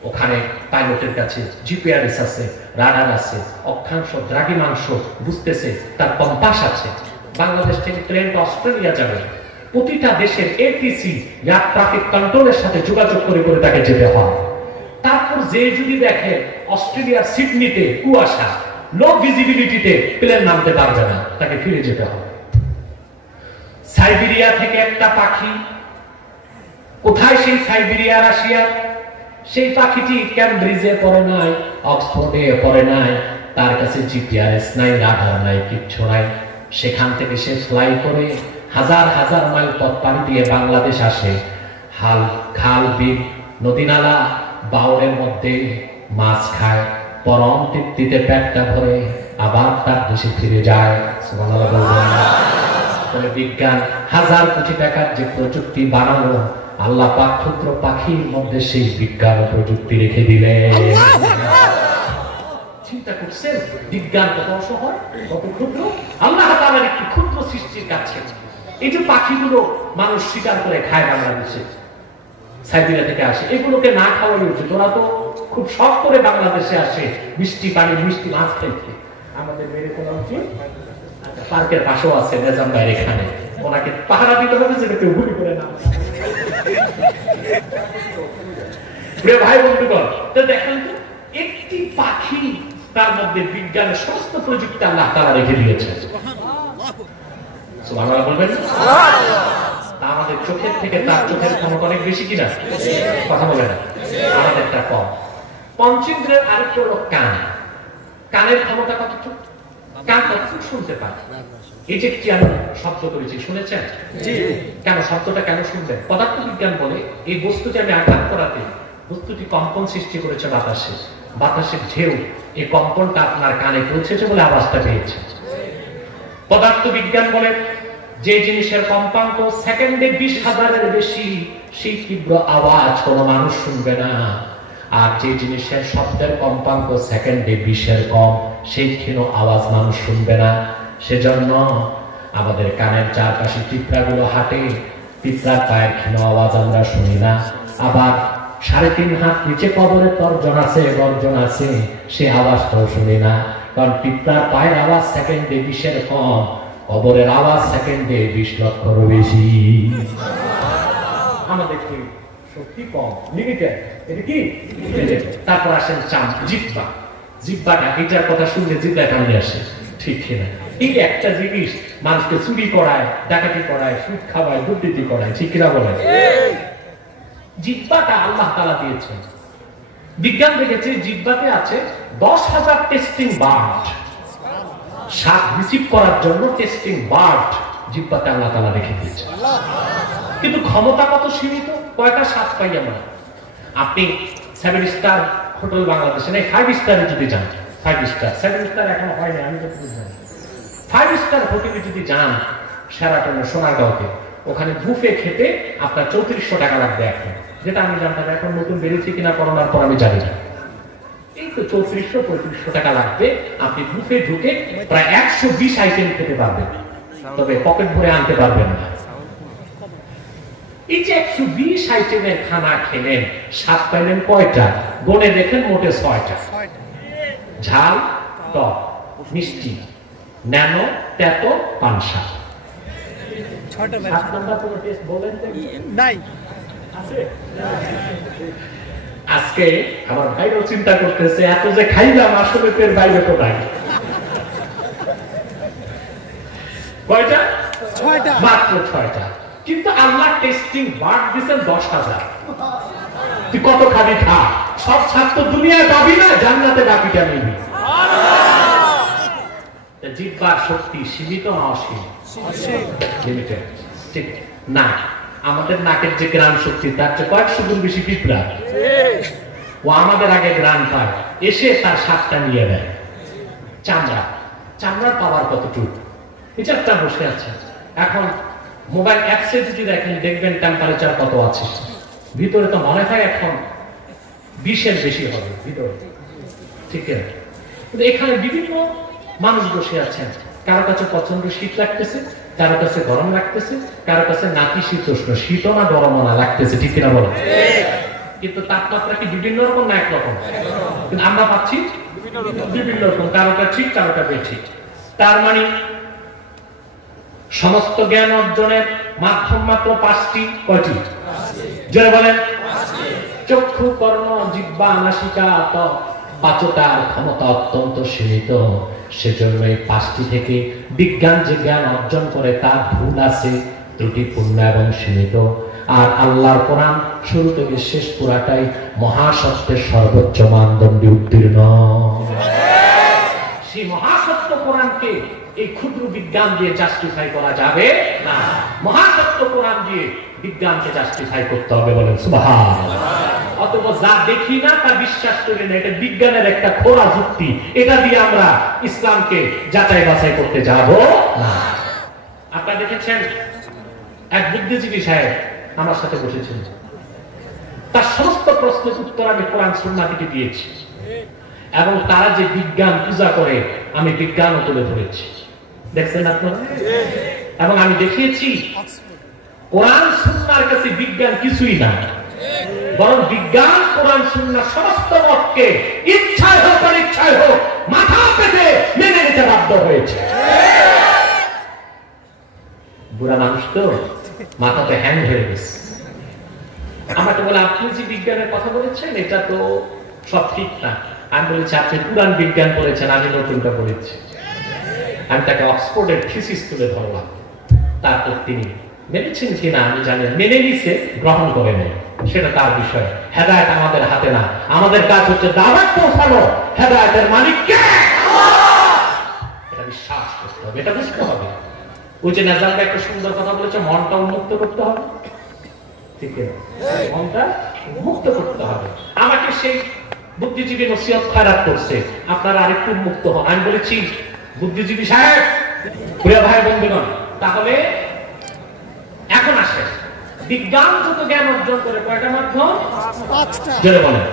ওখানে পাইলটের কাছে জিপিআরএস আছে, রাডার আছে, অক্ষাংশ দ্রাঘিমাংশ বুঝতেছে, তার কম্পাস আছে। বাংলাদেশ থেকে প্লেনটা অস্ট্রেলিয়া যাবে, প্রতিটা দেশের এটিসি এয়ার ট্রাফিক কন্ট্রোলের সাথে যোগাযোগ করে করে তাকে যেতে হয়। তারপর যে যদি দেখে অস্ট্রেলিয়ার সিডনিতে কুয়াশা, লো ভিজিবিলিটিতে প্লেন নামতে পারবে না, তাকে ফিরে যেতে হবে। সাইবেরিয়া থেকে একটা পাখি, কোথায় সেই সাইবেরিয়া? রাশিয়া। সেই পাখিটি ক্যামব্রিজে পড়ে নাই, অক্সফোর্ডে পড়ে নাই, তার কাছে জিপিআরএস নাই, রাডার নাই, কিচ্ছু নাই। সেখান থেকে সে ফ্লাই করে হাজার হাজার মাইল পথ পাড়ি দিয়ে বাংলাদেশ আসে। হাল, খাল, বিল, নদী নালা, বাউলের মধ্যে মাছ খায়, পরম তৃপ্তিতে পেটটা ভরে আবার তার দেশে ফিরে যায়। সুবহানাল্লাহ বলবেন। তবে বিজ্ঞান হাজার কোটি টাকার যে প্রযুক্তি বানালো, আল্লাহ পাক ক্ষুদ্র পাখির মধ্যে সেই বিজ্ঞান ও প্রযুক্তি রেখে দিলেন। চিন্তা করছেন বিজ্ঞান কত অসহায়, কত ক্ষুদ্র। আল্লাহ তাআলার একটি ক্ষুদ্র সৃষ্টির কাছে এই যে পাখিগুলো মানুষ শিকার করে খায় বাংলাদেশে, সাইবেরিয়া থেকে আসে, এগুলোকে না খাওয়াই উচিত। ওরা তো খুব শখ করে বাংলাদেশে আসে মিষ্টি পানি, মিষ্টি মাছ খাইতে। আমাদের মেরে ফেলা উচিত। পার্কের পাশেও আছে নিজাম ভাই, এখানে ওনাকে পাহারা দিতে হবে যেটা কেউ ভুল করে না। প্রিয় ভাই বন্ধুগণ, তো দেখেন তো একটি পাখি, তার মধ্যে বিজ্ঞানের সমস্ত প্রযুক্তি আল্লাহ তাআলা রেখে দিয়েছেন। সুবহানাল্লাহ বলবেন। আমাদের চোখের থেকে তার চোখের ক্ষমতা অনেক বেশি কিনা? কথা বলে না, আমাদেরটা কম। পঞ্চেন্দ্রের আরেকটা হলো কান। কানের ক্ষমতা কতটুকু? কান কতটুকু শুনতে পায়? এই যে কি আমি শব্দ করেছি, শুনেছেন? কেন শব্দটা কেন শুনবেন? পদার্থবিজ্ঞান বলে এই বস্তুটি আমি আঘাত করাতে বস্তুটি কম্পন সৃষ্টি করেছে বাতাসে, বাতাসের ঢেউ এই কম্পনটা আপনার কানে পৌঁছেছে বলে আওয়াজটা পেয়েছে। পদার্থবিজ্ঞান বলে যে জিনিসের কম্পাঙ্ক সেকেন্ডে 20,000-এর বেশি, সেই তীব্র আওয়াজ কোনো মানুষ শুনবে না। আর যে জিনিসের শব্দের কম্পাঙ্ক সেকেন্ডে 20-এর কম, সেই ক্ষীণ আওয়াজ মানুষ শুনবে না। সেজন্য আমাদের কানের চারপাশে পিঁপড়াগুলো হাঁটে, পিঁপড়ার পায়ের ক্ষীণ আওয়াজ আমরা শুনি না। আবার 3.5 হাত নিচে কবরের তর্জন আছে, গর্জন আছে, সে আওয়াজটাও শুনি না। কারণ পিঁপড়ার পায়ের আওয়াজ সেকেন্ডে 20-এর কম, কবরের আওয়াজ সেকেন্ডে 20 লক্ষর বেশি। আমাদের কি শক্তি কম, লিমিটেড। এটা কি? তারপর আসেন জিহ্বা। জিহ্বাটা, এটার কথা শুনলে জিহ্বায় পানি আসে, ঠিক কিনা? এই একটা জিনিস মানুষকে চুরি করায়, ডাকাতি করায়, সুদ খাওয়ায়, দুর্নীতি করায়, ঠিক কিনা বলেন? জিহ্বাটা আল্লাহ তাআলা দিয়েছেন। বিজ্ঞান দেখেছে জিহ্বাতে আছে 10,000 টেস্টিং বার্ড। স্বাদ রিসিভ করার জন্য টেস্টিং বার্ড জিহ্বাতে আল্লাহ তাআলা রেখে দিয়েছে। কিন্তু ক্ষমতা কত সীমিত। কয়টা স্বাদ পাই আমরা? আপনি 7 স্টার হোটেল বাংলাদেশে নেই, 5 স্টারে যদি যান, 5 স্টার, 7 স্টার এখনো হয়নি, আমি যতটুকু জানি, 5 স্টার হোটেলে যদি যান, শেরাটনে, সোনারগাঁওতে, ওখানে বুফে খেতে আপনার 3400 টাকা লাগবে এখন, যেটা আমি জানতাম। এখন নতুন বেড়েছে কিনা করোনার পর আমি জানি না। এই তো 3400-3500 টাকা লাগবে, আপনি বুফে ঢুকে প্রায় 120 আইটেম খেতে পারবেন, তবে পকেট ভরে আনতে পারবেন না। এই যে 120 আইটেমের খানা খেলেন, স্বাদ পাইলেন কয়টা? গনে দেখেন, মোটে 6টা। ঝাল, টক, মিষ্টি, ন্যানো, তেতো, পানসা। 7 নাম্বার কোন টেস্ট বলেন নাই আছে? আজকে আমার ভাইও চিন্তা করতেছে, এত যে খাইলাম আসলে পেট বাইরে তো নাই। কয়টা? 6টা, মাত্র 6টা। কিন্তু আল্লাহ টেস্টিং বার্ড দিয়েছেন 10,000। তুই কত খাবি খা, সব ছাত্র দুনিয়ায় পাবি না, জান্নাতে বাকিটা নিবি। জিহ্বার শক্তি সীমিত না অসীম? লিমিটেড। ঠিক না? আমাদের নাকের যে গ্রাম শক্তি তার চেয়ে কয়েকশো গুণ বেশি পিঁপড়া। ও আমাদের আগে গ্রাম পায়, এসে তার স্বাদটা নিয়ে নেয়। চামড়া, চামড়ার পাওয়ার কতটুকু? এটা বসে আছে। এখন মোবাইল অ্যাপসে যদি দেখেন, দেখবেন টেম্পারেচার কত আছে। ভিতরে তো মনে হয় এখন 20-এর বেশি হবে ভিতরে, ঠিক আছে? কিন্তু এখানে বিভিন্ন মানুষ বসে আছেন, কারো কাছে প্রচন্ড শীত লাগতেছে, কারো কাছে গরম লাগতেছে, কারো কাছে নাতিশীতোষ্ণ, শীত না গরম না লাগতেছে, ঠিক কিনা বলো? কিন্তু তাপমাত্রা কি বিভিন্ন রকম না একরকম? কিন্তু আমরা পাচ্ছি বিভিন্ন রকম, কারোটা ঠিক, কারোটা বেঠিক। তার মানে সমস্ত জ্ঞান অর্জনের মাধ্যম মাত্র 5টি। কয়টি? জোরে বলেন। চক্ষু, কর্ণ, জিহ্বা, নাসিকা, ত্বক, পাচটার ক্ষমতা অত্যন্ত সীমিত, সেজন্য এই 5টি থেকে বিজ্ঞান যে জ্ঞান অর্জন করে তার ভুল আছে, ত্রুটিপূর্ণ এবং সীমিত। আর আল্লাহর কোরআন শুরু থেকে শেষ পুরাটাই মহাসত্যের সর্বোচ্চ মানদণ্ডে উত্তীর্ণ। সেই মহাসত্য কোরআনকে এই ক্ষুদ্র বিজ্ঞান দিয়ে জাস্টিফাই করা যাবে না। মহাসত্য কোরআন দিয়ে বিজ্ঞানকে জাস্টিফাই করতে হবে, বলেন সুবহানাল্লাহ। অতএব যা দেখি না তা বিশ্বাস করি না, এটা বিজ্ঞানের একটা খোরা যুক্তি, এটা দিয়ে আমরা ইসলামকে যাচাই বাছাই করতে যাব না। আপনারা দেখেছেন এক বুদ্ধিজীবী সাহেব আমার সাথে বসেছিলেন, তার সমস্ত প্রশ্নের উত্তর আমি কোরআন সুন্নাহ থেকে দিয়েছি, এবং তারা যে বিজ্ঞান পূজা করে আমি বিজ্ঞানও তুলে ধরেছি, দেখছেন আপনারা। এবং আমি দেখিয়েছি কোরআন সুন্নাহর কাছে বিজ্ঞান কিছুই না, বরং বিজ্ঞান কোরআন সুন্নাহ সমস্ত মতকে ইচ্ছায় হোক অনিচ্ছায় হোক মাথা পেতে মেনে নিতে বাধ্য হয়েছে। বুড়া মানুষ তো মাথাতে হ্যাং হয়ে গেছে। আমাকে বলে, আপনি যে বিজ্ঞানের কথা বলেছেন এটা তো সব ঠিক না। আমি বলেছি, আপনি পুরান বিজ্ঞান পড়েছেন, আমি নতুনটা পড়েছি। আমি তাকে অক্সফোর্ডের থিসিস তুলে ধরলাম, তারপর তিনি মেনেছেন কিনা আমি জানি, মেনে নিছে, গ্রহণ করে নেই, সেটা তার বিষয়। হেদায়েত আমাদের হাতে না, আমাদের কাজ হচ্ছে দাওয়াত পৌঁছানো। হেদায়েতের মালিক কে? এটা বিশ্বাস করতে হবে, এটা বুঝতে হবে। ওই যে নাজামটা একটা সুন্দর কথা বলেছে, মনটা উন্মুক্ত করতে হবে, ঠিক আছে? মনটা মুক্ত করতে হবে। আমাকে সেই বুদ্ধিজীবী নসিহত খারাপ করছে, আপনারা আরেকটু মুক্ত হন। আমি বলেছি, বুদ্ধিজীবী সাহেব, প্রিয় ভাই বন্ধুগণ, তাহলে এখন আসে বিজ্ঞান যত জ্ঞান অর্জন করে কয়টা মাধ্যম? 5টা। বলেন,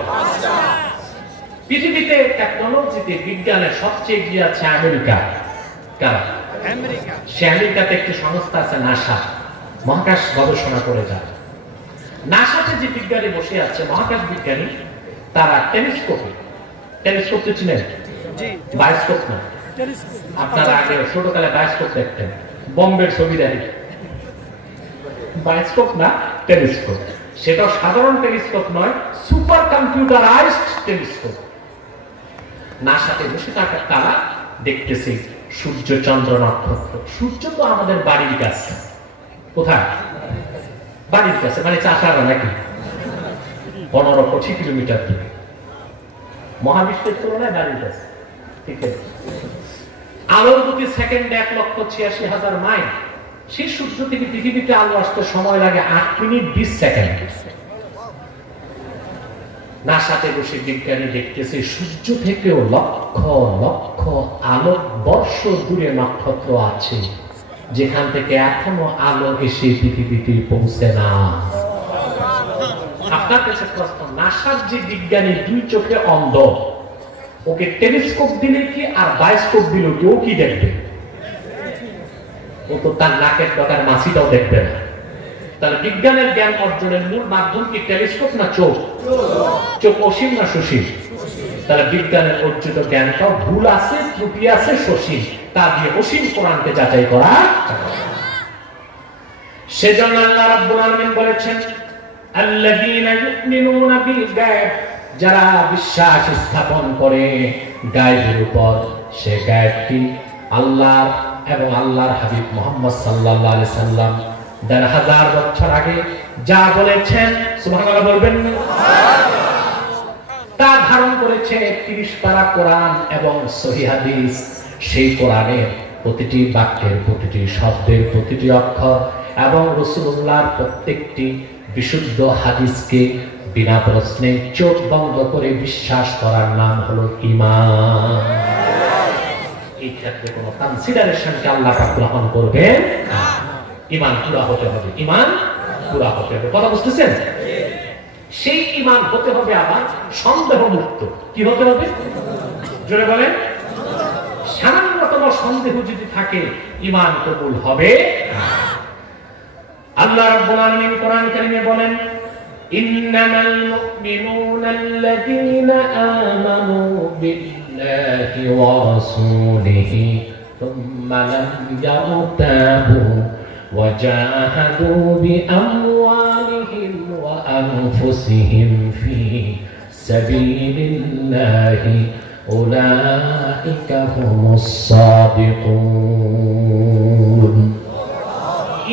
পৃথিবীতে টেকনোলজিতে বিজ্ঞানের সবচেয়ে এগিয়ে আছে আমেরিকা। কারণ সে আমেরিকাতে একটি সংস্থা আছে নাসা, মহাকাশ গবেষণা করে যায়। নাসাতে যে বিজ্ঞানী বসে আছে, মহাকাশ বিজ্ঞানী, তারা টেলিস্কোপ তো চিনেন? বায়োস্কোপ না, আপনারা আগে ছোটকালে বায়োস্কোপ দেখতেন, বম্বের ছবি দেখেন, বায়োস্কোপ না টেলিস্কোপ। সেটা সাধারণ টেলিস্কোপ নয়, সুপার কম্পিউটারাইজড টেলিস্কোপ। নাসাতে বসে থাকা তারা দেখতেছে সূর্য, চন্দ্র, নক্ষত্র। সূর্য তো আমাদের বাড়ির কাছে। কোথায়? বাড়ির কাছে, মানে চাষারা নাকি 15-25 কিলোমিটার দূরে, মহাবিশ্বের তুলনায় বাড়ির কাছে, ঠিক আছে? আলোর গতি সেকেন্ডে 1,86,000 মাইল। সেই সূর্য থেকে পৃথিবীতে আলো আসতে সময় লাগে 8 মিনিট 20 সেকেন্ড। নাসাতে বসে বিজ্ঞানী দেখতেছে সূর্য থেকেও লক্ষ লক্ষ আলোকবর্ষ দূরে নক্ষত্র আছে, যেখান থেকে এখনো আলো এসে পৃথিবীতে পৌঁছে না। আপনার কাছে প্রশ্ন, নাসার যে বিজ্ঞানী 2 চোখে অন্ধ, ওকে টেলিস্কোপ দিলে কি আর বায়োস্কোপ দিলে কি, ও কি দেখবে? ও তো তার নাকের ডগার মাছিটাও দেখবে না। তাহলে বিজ্ঞানের জ্ঞান অর্জনের মূল মাধ্যম কি টেলিস্কোপ না চোখ? চোখ অসীম না সসীম? তাহলে বিজ্ঞানের অর্জিত জ্ঞানটাও ভুল আছে, ত্রুটি আছে, সসীম। তা দিয়ে অসীম কোরআনকে যাচাই করা। সেজন্য আল্লাহ রাব্বুল আলামিন বলেছেন, আল্লাযীনা ইউমিনুনা বিল গায়ব, যারা বিশ্বাস স্থাপন করে গায়বের উপর, সে গায়ব কি? আল্লাহ এবং আল্লাহর হাবিব মুহাম্মদ সাল্লাল্লাহু আলাইহি সাল্লাম 1000 বছর আগে যা বলেছেন, সুবহানাল্লাহ বলবেন, তা ধারণ করেছে 30 পারা কোরআন এবং সহিহ হাদিস। সেই কোরআনের প্রতিটি বাক্যের, প্রতিটি শব্দের, প্রতিটি অক্ষর এবং রাসূলুল্লাহর প্রত্যেকটি বিশুদ্ধ হাদিসকে বিনা প্রশ্নে চোখ বন্ধ করে বিশ্বাস করার নাম হলো ঈমান। এই ক্ষেত্রে কোনো কনসিডারেশনকে আল্লাহ পাক গ্রহণ করবেন না। ঈমান পুরা হতে হবে, ঈমান পুরা হতে হবে। কথা বুঝতেছেন? সেই ঈমান হতে হবে আবার সন্দেহ মুক্ত। কি হতে হবে? জোরে বলেন। সামান্যতম সন্দেহ যদি থাকে, ঈমান কবুল হবে না। আল্লাহ রাব্বুল আলামিন কোরআন কারীমে বলেন, ইন্নামাল মুমিনুনা আল্লাযীনা আমানু বিল্লাহি ওয়া রাসূলিহি থুম্মা লাম ইয়ারতাবু ওয়া জাহাদু বিআমওয়ালিহিম ওয়া আনফুসিহিম ফি সাবিলিল্লাহি উলাইকা হুমুস সাদিকুন।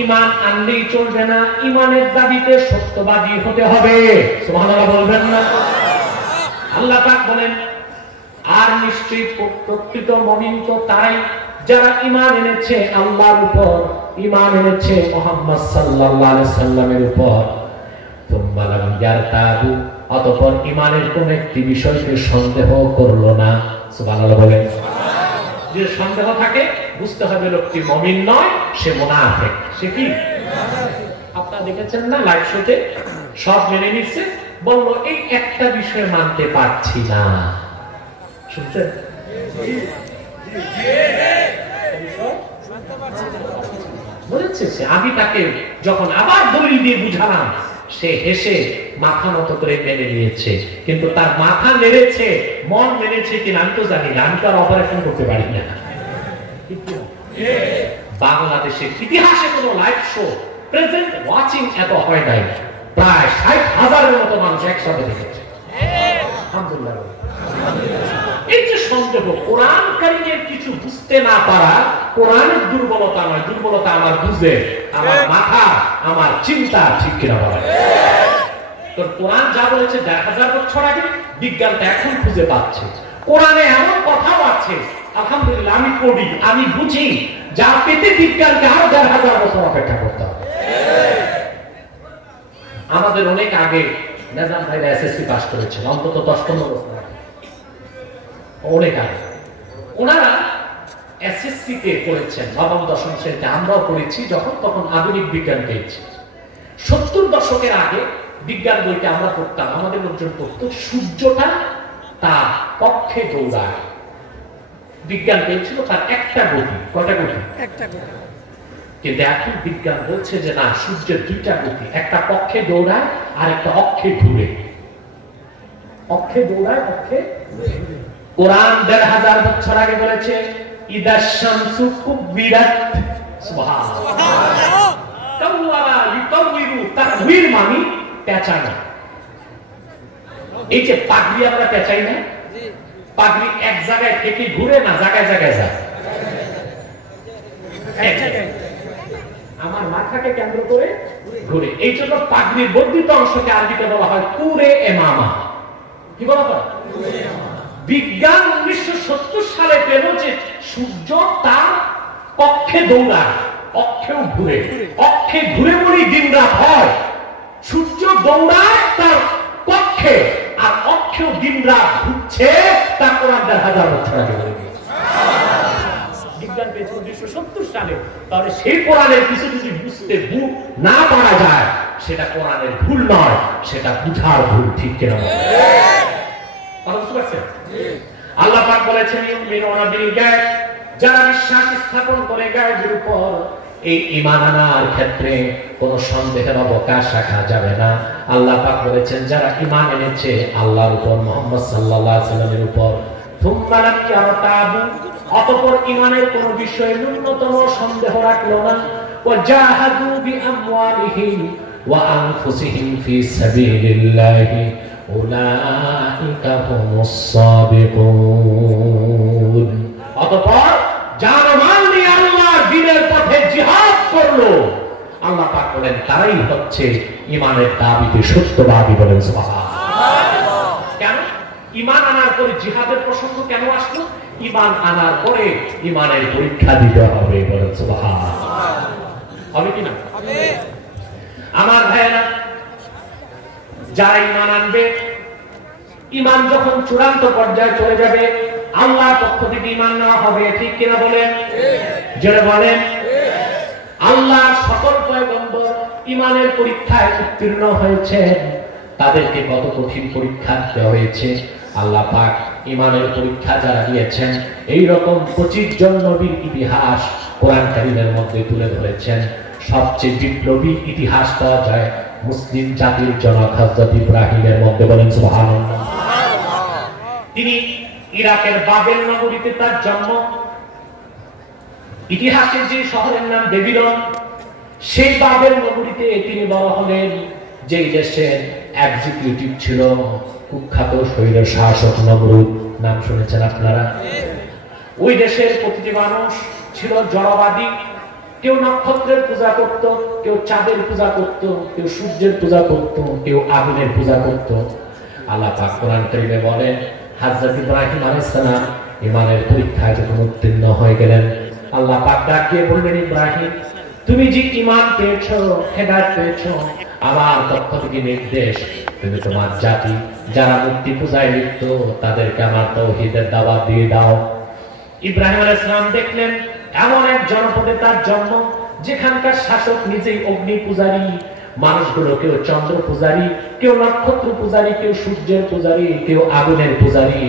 ঈমান আনলেই চলবে না, ঈমানের দাবিতে সত্যবাদী হতে হবে। সুবহানাল্লাহ বলবেন না? আল্লাহ পাক বলেন, আর নিশ্চয়ই প্রকৃত মুমিন তো তারাই যারা ঈমান এনেছে আল্লাহর উপর, ঈমান এনেছে মুহাম্মদ সাল্লাল্লাহু আলাইহি সাল্লামের উপর। তুম্মা লাম ইয়ারতাবু, অতঃপর ঈমানের কোন একটি বিষয়কে সন্দেহ করলো না। সুবহানাল্লাহ বলেন। যে সন্দেহ থাকে বুঝতে হবে লোকটি মুমিন নয়, সে মুনাফিক। সে কি? আপনারা দেখেছেন না লাইভ শোতে সব মেনে নিচ্ছে, বলল এই একটা বিষয় মানতে পারছি না। শুনছেন? বলেছে আমি তাকে যখন আবার দলিল দিয়ে বুঝালাম, সে হেসে মাথা নত করে মেনে নিয়েছে। কিন্তু তার মাথা নেড়েছে, মন মেনেছে কিনা আমি তো জানি না, আমি তো আর অপারেশন করতে পারি না। বাংলাদেশের ইতিহাসে কোন লাইভ শো প্রেজেন্ট ওয়াচিং এত হয় নাই, প্রায় 60,000-এর মতো মানুষ একসাথে দেখেছে। আলহামদুলিল্লাহ। এই যে সন্দেহ, কোরআন কারীমের কিছু বুঝতে না পারা কোরআনের দুর্বলতা নয়, দুর্বলতা আমার বুঝে, আমার মাথা, আমার চিন্তা, ঠিক কিনা বলেন? তোর কোরআন যা বলেছে 1000 বছর আগে, বিজ্ঞানটা এখন খুঁজে পাচ্ছে। কোরআনে এমন কথাও আছে, আলহামদুলিল্লাহ আমি পড়ি, আমি বুঝি, যা পেতে বিজ্ঞানকে আরো 1000 বছর অপেক্ষা করতে হবে। আমাদের অনেক আগে নিজাম ভাইরা এসএসসি পাস করেছেন, অন্তত 10-15 বছর আগে, অনেক আগে। ওনারা এসএসসি তে পড়েছেন, নবম দশম শ্রেণীতে, আমরাও পড়েছি যখন, তখন আধুনিক বিজ্ঞান পেয়েছি। 70 দশকের আগে বিজ্ঞান বইতে আমরা পড়তাম, আমাদের লোকজন পড়তো সূর্যটা তার পক্ষে দৌড়ায়। বিজ্ঞান পেয়েছিল তার একটা গতি। কয়টা গতি? একটা গতি। কিন্তু এখন বিজ্ঞান বলছে যে না, সূর্যের 2টা গতি, একটা পক্ষে দৌড়ায় আর একটা অক্ষে ঘুরে। অক্ষে দৌড়ায়, অক্ষে ঘুরে। কোরআন 1500 বছর আগে বলেছে ইদাশ শামসু কুবিরাত। সুবহানাল্লাহ। কাওয়ারা ইতাওয়িরু, তাকবীর মানে পেঁচানো। এই যে পাগড়ি আমরা পেঁচাই না, পাগড়ি এক জায়গায় থেকে ঘুরে না, জায়গায় জায়গায় যায়। আমার মাথাকে কেন্দ্র করে ঘুরে। এই জন্য পাগড়ির বর্ধিত অংশকে আরবিতে বলা হয় কুরে এমামা। কি বলা হয়? বিজ্ঞান 1970 সালে পেল যে সূর্য তার পক্ষে দৌড়ায়, অক্ষেও ঘুরে। অক্ষে ঘুরে বলেই দিন রাত হয়। সূর্য দৌড়ায় তার পক্ষে, আর অক্ষেও দিন রাত ঘুরছে, তা কোরআন 1000 বছর আগে বলে দিয়েছে। বিজ্ঞান পেয়েছে 1970 সালে। তাহলে সেই কোরআনের কিছু যদি বুঝতে না পারা যায়, সেটা কোরআনের ভুল নয়, সেটা বুঝার ভুল। ঠিক কিনা? বুঝতে পারছেন? আল্লাহ পাক বলেছেন ইউমিনুনা বিল গায়ব, যারা বিশ্বাস স্থাপন করে গায়বের উপর, এই ঈমান আনার ক্ষেত্রে কোনো সন্দেহের অবকাশ রাখা যাবে না। আল্লাহ পাক বলেছেন যারা ঈমান এনেছে আল্লাহর উপর, মুহাম্মদ সাল্লাল্লাহু আলাইহি ওয়াসাল্লামের উপর, থুম্মা লাম ইয়ারতাবু, অতঃপর ঈমানের কোনো বিষয়ে ন্যূনতম সন্দেহ রাখলো না, ওয়া জাহাদু বিআমওয়ালিহিম ওয়া আনফুসিহিম ফি সাবিলিল্লাহি উলাইকা হুমুস সাদিকুন। অতঃপর যারা মাল নিয়ে আল্লাহর দ্বীনের পথে জিহাদ করলো, আল্লাহ পাক বলেন তারাই হচ্ছে ঈমানের দাবিতে সত্যবাদী। বলেন সুবহানাল্লাহ। কেন ঈমান আনার পরে জিহাদের প্রসঙ্গ কেন আসলো? ঈমান আনার পরে ঈমানের পরীক্ষা দিতে হবে। বলেন সুবহানাল্লাহ। হবে কি না? হবে। আমার ভাইয়েরা, যারা ঈমান আনবে, ঈমান যখন চূড়ান্ত পর্যায়ে চলে যাবে, আল্লাহর পক্ষ থেকে ঈমান নেওয়া হবে। ঠিক কিনা বলেন? যারা বলেন আল্লাহ সকল পয়গম্বর ঈমানের পরীক্ষায় উত্তীর্ণ হয়েছে, তাদেরকে কত কঠিন পরীক্ষা দেওয়া হয়েছে। আল্লাহ পাক ঈমানের পরীক্ষা যারা দিয়েছেন, এই রকম 25 জন নবীর ইতিহাস কোরআন কারীমের মধ্যে তুলে ধরেছেন। সবচেয়ে বিপ্লবী ইতিহাস পাওয়া যায় মুসলিম জাতির জনক হযরত ইব্রাহিমের মধ্যে। বলেন সুবহানাল্লাহ। তিনি ইরাকের বাবেল নগরীতে তার জন্ম। ইতিহাসের যে শহরের নাম বেবিলন, সেই বাবেল নগরীতে তিনি বড় হলেন, যেই দেশের এক্সিকিউটিভ ছিল কুখ্যাত স্বৈর শাসক নমরুদ, নাম শুনেছেন আপনারা? ওই দেশের প্রতিটি মানুষ ছিল জড়বাদী। কেউ নক্ষত্রের পূজা করত, কেউ চাঁদের পূজা করত, কেউ সূর্যের পূজা করত, কেউ আগুনের পূজা করত। আল্লাহ পাক কোরআন কারীমে বলেন, হযরত ইব্রাহিম আলাইহিস সালাম ঈমানের পরীক্ষায় যখন উত্তীর্ণ হয়ে গেলেন, আল্লাহ পাক ডাকিয়ে বললেন, ইব্রাহিম তুমি যে ঈমান পেয়েছো, হেদায়েত পেয়েছো, আমার পক্ষ থেকে নির্দেশ, তুমি তোমার জাতি যারা মূর্তি পূজায় লিপ্ত তাদেরকে আমার তাওহীদের দাওয়াত দিয়ে দাও। ইব্রাহিম আলাইহিস সালাম দেখলেন এমন এক জনপদে তার জন্ম, যেখানকার শাসক নিজেই অগ্নি পূজারী, মানুষগুলো কেউ চন্দ্র পূজারী, কেউ নক্ষত্র পূজারী, কেউ সূর্যের পূজারী, কেউ আগুনের পূজারী।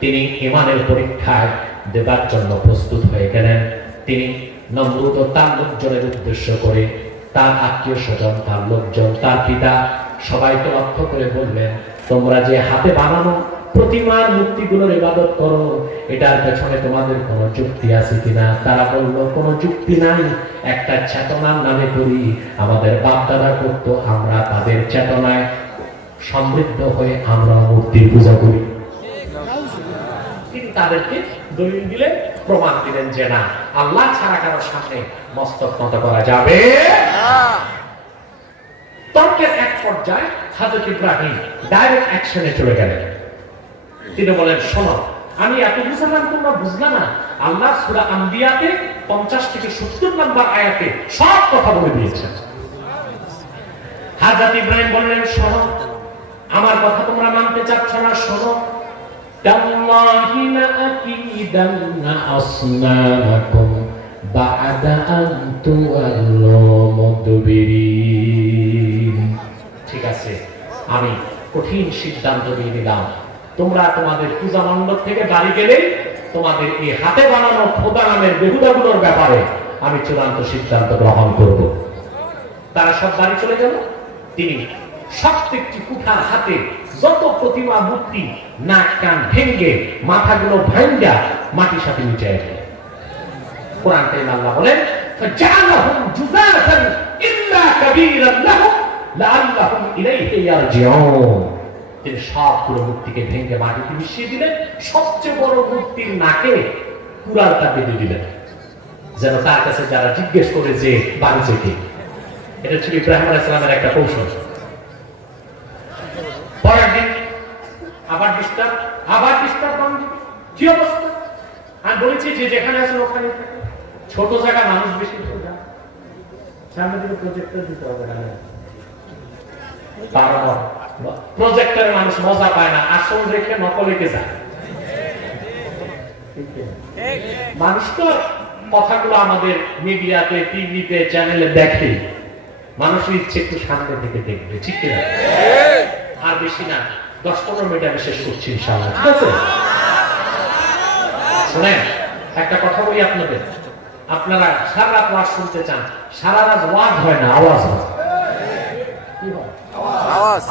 তিনি ঈমানের পরীক্ষায় দেবার জন্য প্রস্তুত হয়ে গেলেন। তিনি নমরুদ ও তার লোকজনের উদ্দেশ্য করে, তার আত্মীয় স্বজন, তার লোকজন, তার পিতা সবাইকে লক্ষ্য করে বললেন, তোমরা যে হাতে বানানো প্রতিমার মূর্তিগুলোর ইবাদত করো, এটার পেছনে তোমাদের কোনো যুক্তি আছে কিনা? তারা বলল, কোনো যুক্তি নাই, একটা চেতনার নামে করি, আমাদের বাপ দাদা করতো, আমরা তাদের চেতনায় সমৃদ্ধ হয়ে আমরা মূর্তির পূজা করি। তিনি তাদেরকে দলিল দিলেন, প্রমাণ দিলেন যে না, আল্লাহ ছাড়া কারোর সামনে মস্তক নত করা যাবে না। তর্কের এক পর্যায়ে হযরত ইব্রাহিম ডাইরেক্ট অ্যাকশনে চলে গেলেন। তিনি বলেন, শোনো, আমি এত বুঝলাম তোমরা বুঝলা না, আল্লাহ সূরা আম্বিয়াতে 50 থেকে 70 নম্বর আয়াতে সব কথা বলে দিয়েছেন। হযরত ইব্রাহিম বললেন, শোনো, আমার কথা তোমরা মানতে চাচ্ছ না, শোনো, তাল্লাহি লাআকিদান্না আসনামাকুম বা'দা আন তুওয়াল্লু মুদবিরিন। ঠিক আছে, আমি কঠিন সিদ্ধান্ত নিয়ে নিলাম, তোমরা তোমাদের পূজা মণ্ডপ থেকে বাড়ি গেলেই তোমাদের এই হাতে বানানো খোদা নামের বেহুদাগুলোর ব্যাপারে আমি চূড়ান্ত সিদ্ধান্ত গ্রহণ করব। তারা সব বাড়ি চলে গেল। তিনি প্রত্যেকটি কুঠার হাতে যত প্রতিমা মূর্তি নাক কান ভেঙ্গে মাথাগুলো ভাঙ্গা মাটির সাথে মিশিয়ে দিলেন। কোরআন কারীমে আল্লাহ বলেন, ফাজালাহুম জুযাতান ইল্লা কাবীরান লাহুম লাআল্লাহুম ইলাইহি ইয়ারজিউন। তিনি সবগুলো মূর্তিকে ভেঙ্গে মাটিতে মিশিয়ে দিলেন, সবচেয়ে বড় মূর্তির নাকে কুড়ালটা বেঁধে দিলেন, যেন তার কাছে যারা জিজ্ঞেস করে যে বাড়িছে কে। এটা ছিল ইব্রাহিম আলাইহিস সালামের একটা কৌশল। পরের দিন আবার ডিস্টার্ব কি অবস্থা? আমি বলেছি যে যেখানে আছেন ওখানে ছোট জায়গা, মানুষ বেশি, সামনে দিকে প্রজেক্টর দিতে হবে না। প্রজেক্টরে মানুষ মজা পায় না, আসল রেখে নকল রেখে যায়। মানুষ তো কথাগুলো আমাদের মিডিয়াতে, টিভিতে, চ্যানেলে দেখে, মানুষের ইচ্ছে একটু সামনে থেকে দেখবে, ঠিক কিনা? আর বেশি না, 10-15 মিনিট আমি শেষ করছি ইনশাআল্লাহ, ঠিক আছে? শুনেন, একটা কথা বলি আপনাদের, আপনারা সারা রাত ওয়াজ শুনতে চান, সারা রাত ওয়াজ হয় না, আওয়াজ হয়। কি হয়?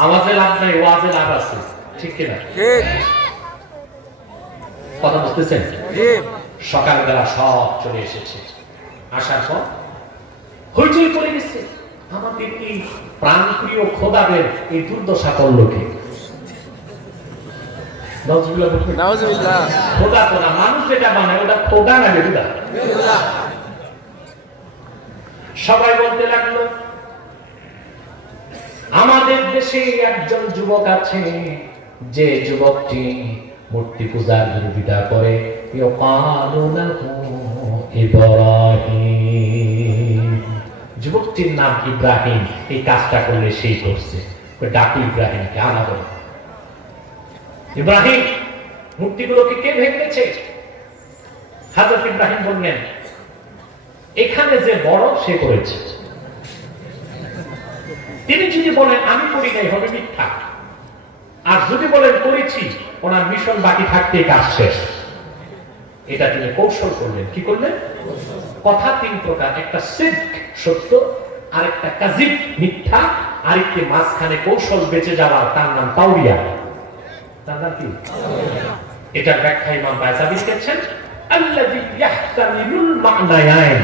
আওয়াজে লাভ নাই, ওয়াজে লাভ আছে, ঠিক কিনা? কথা বুঝতেছেন? সকালবেলা সব চলে এসেছে, আসার পর হইচই করে গেছে। আমাদের এই প্রাণপ্রিয় খোদাদের এই দুর্দশা করল কে? খোদা তো না, মানুষ যেটা বানায় ওটা খোদা না বেহুদা। সবাই বলতে লাগলো, আমাদের দেশে একজন যুবক আছে, যে যুবকটি মূর্তি পূজার বিরোধিতা করে, যুবকটির নাম ইব্রাহিম, এই কাজটা করলে সেই করছে, ডাকু ইব্রাহিমকে, আনা বলে, ইব্রাহিম মূর্তিগুলোকে কে ভেঙেছে? হযরত ইব্রাহিম বললেন, এখানে যে বড় সে করেছে। তিনি যদি বলেন আমি করি নাই, হবে মিথ্যা, আর যদি বলেন করেছি, ওনার মিশন বাকি থাকতে কাজ শেষ। এটা তিনি কৌশল করলেন। কি করলেন? কথা 3 প্রকার, একটা সিদ্ক সত্য, আরেকটা কাযিব মিথ্যা, আরেকটি মাঝখানে কৌশল বেঁচে যাওয়ার, তার নাম তাওরিয়া। তার নাম কি? এটা ব্যাখ্যা ইমাম বায়জাবি লিখেছেন, আল্লাযী ইয়াহতামিলুল মা'নায়াইন,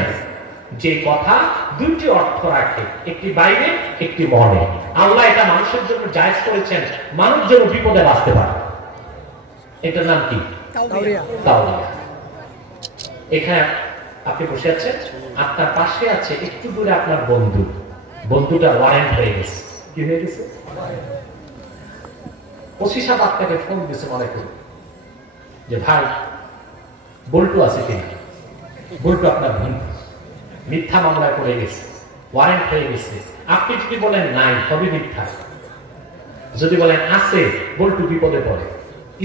যে কথা দুইটি অর্থ রাখে, একটি বাইরে একটি মনে। আল্লাহ এটা মানুষের জন্য জায়েজ করেছেন, মানুষ যেন বিপদে বাঁচতে পারে। এটার নাম কি? তাওরিয়া। এখানে আপনি বসে আছেন, আপনার পাশে আছে একটু দূরে আপনার বন্ধু, বন্ধুটা ওয়ারেন্ট হয়ে গেছে। কি হয়ে গেছে? ওসি সাহেব আপনাকে ফোন দিয়েছে মনে করি যে ভাই বল্টু আছে কিনা। বল্টু আপনার বন্ধু, মিথ্যা মামলায় পড়ে গেছে, ওয়ারেন্ট হয়ে গেছে। আপনি যদি বলেন নাই, তবে মিথ্যা। যদি বলেন আছে, বল্টু বিপদে পড়ে।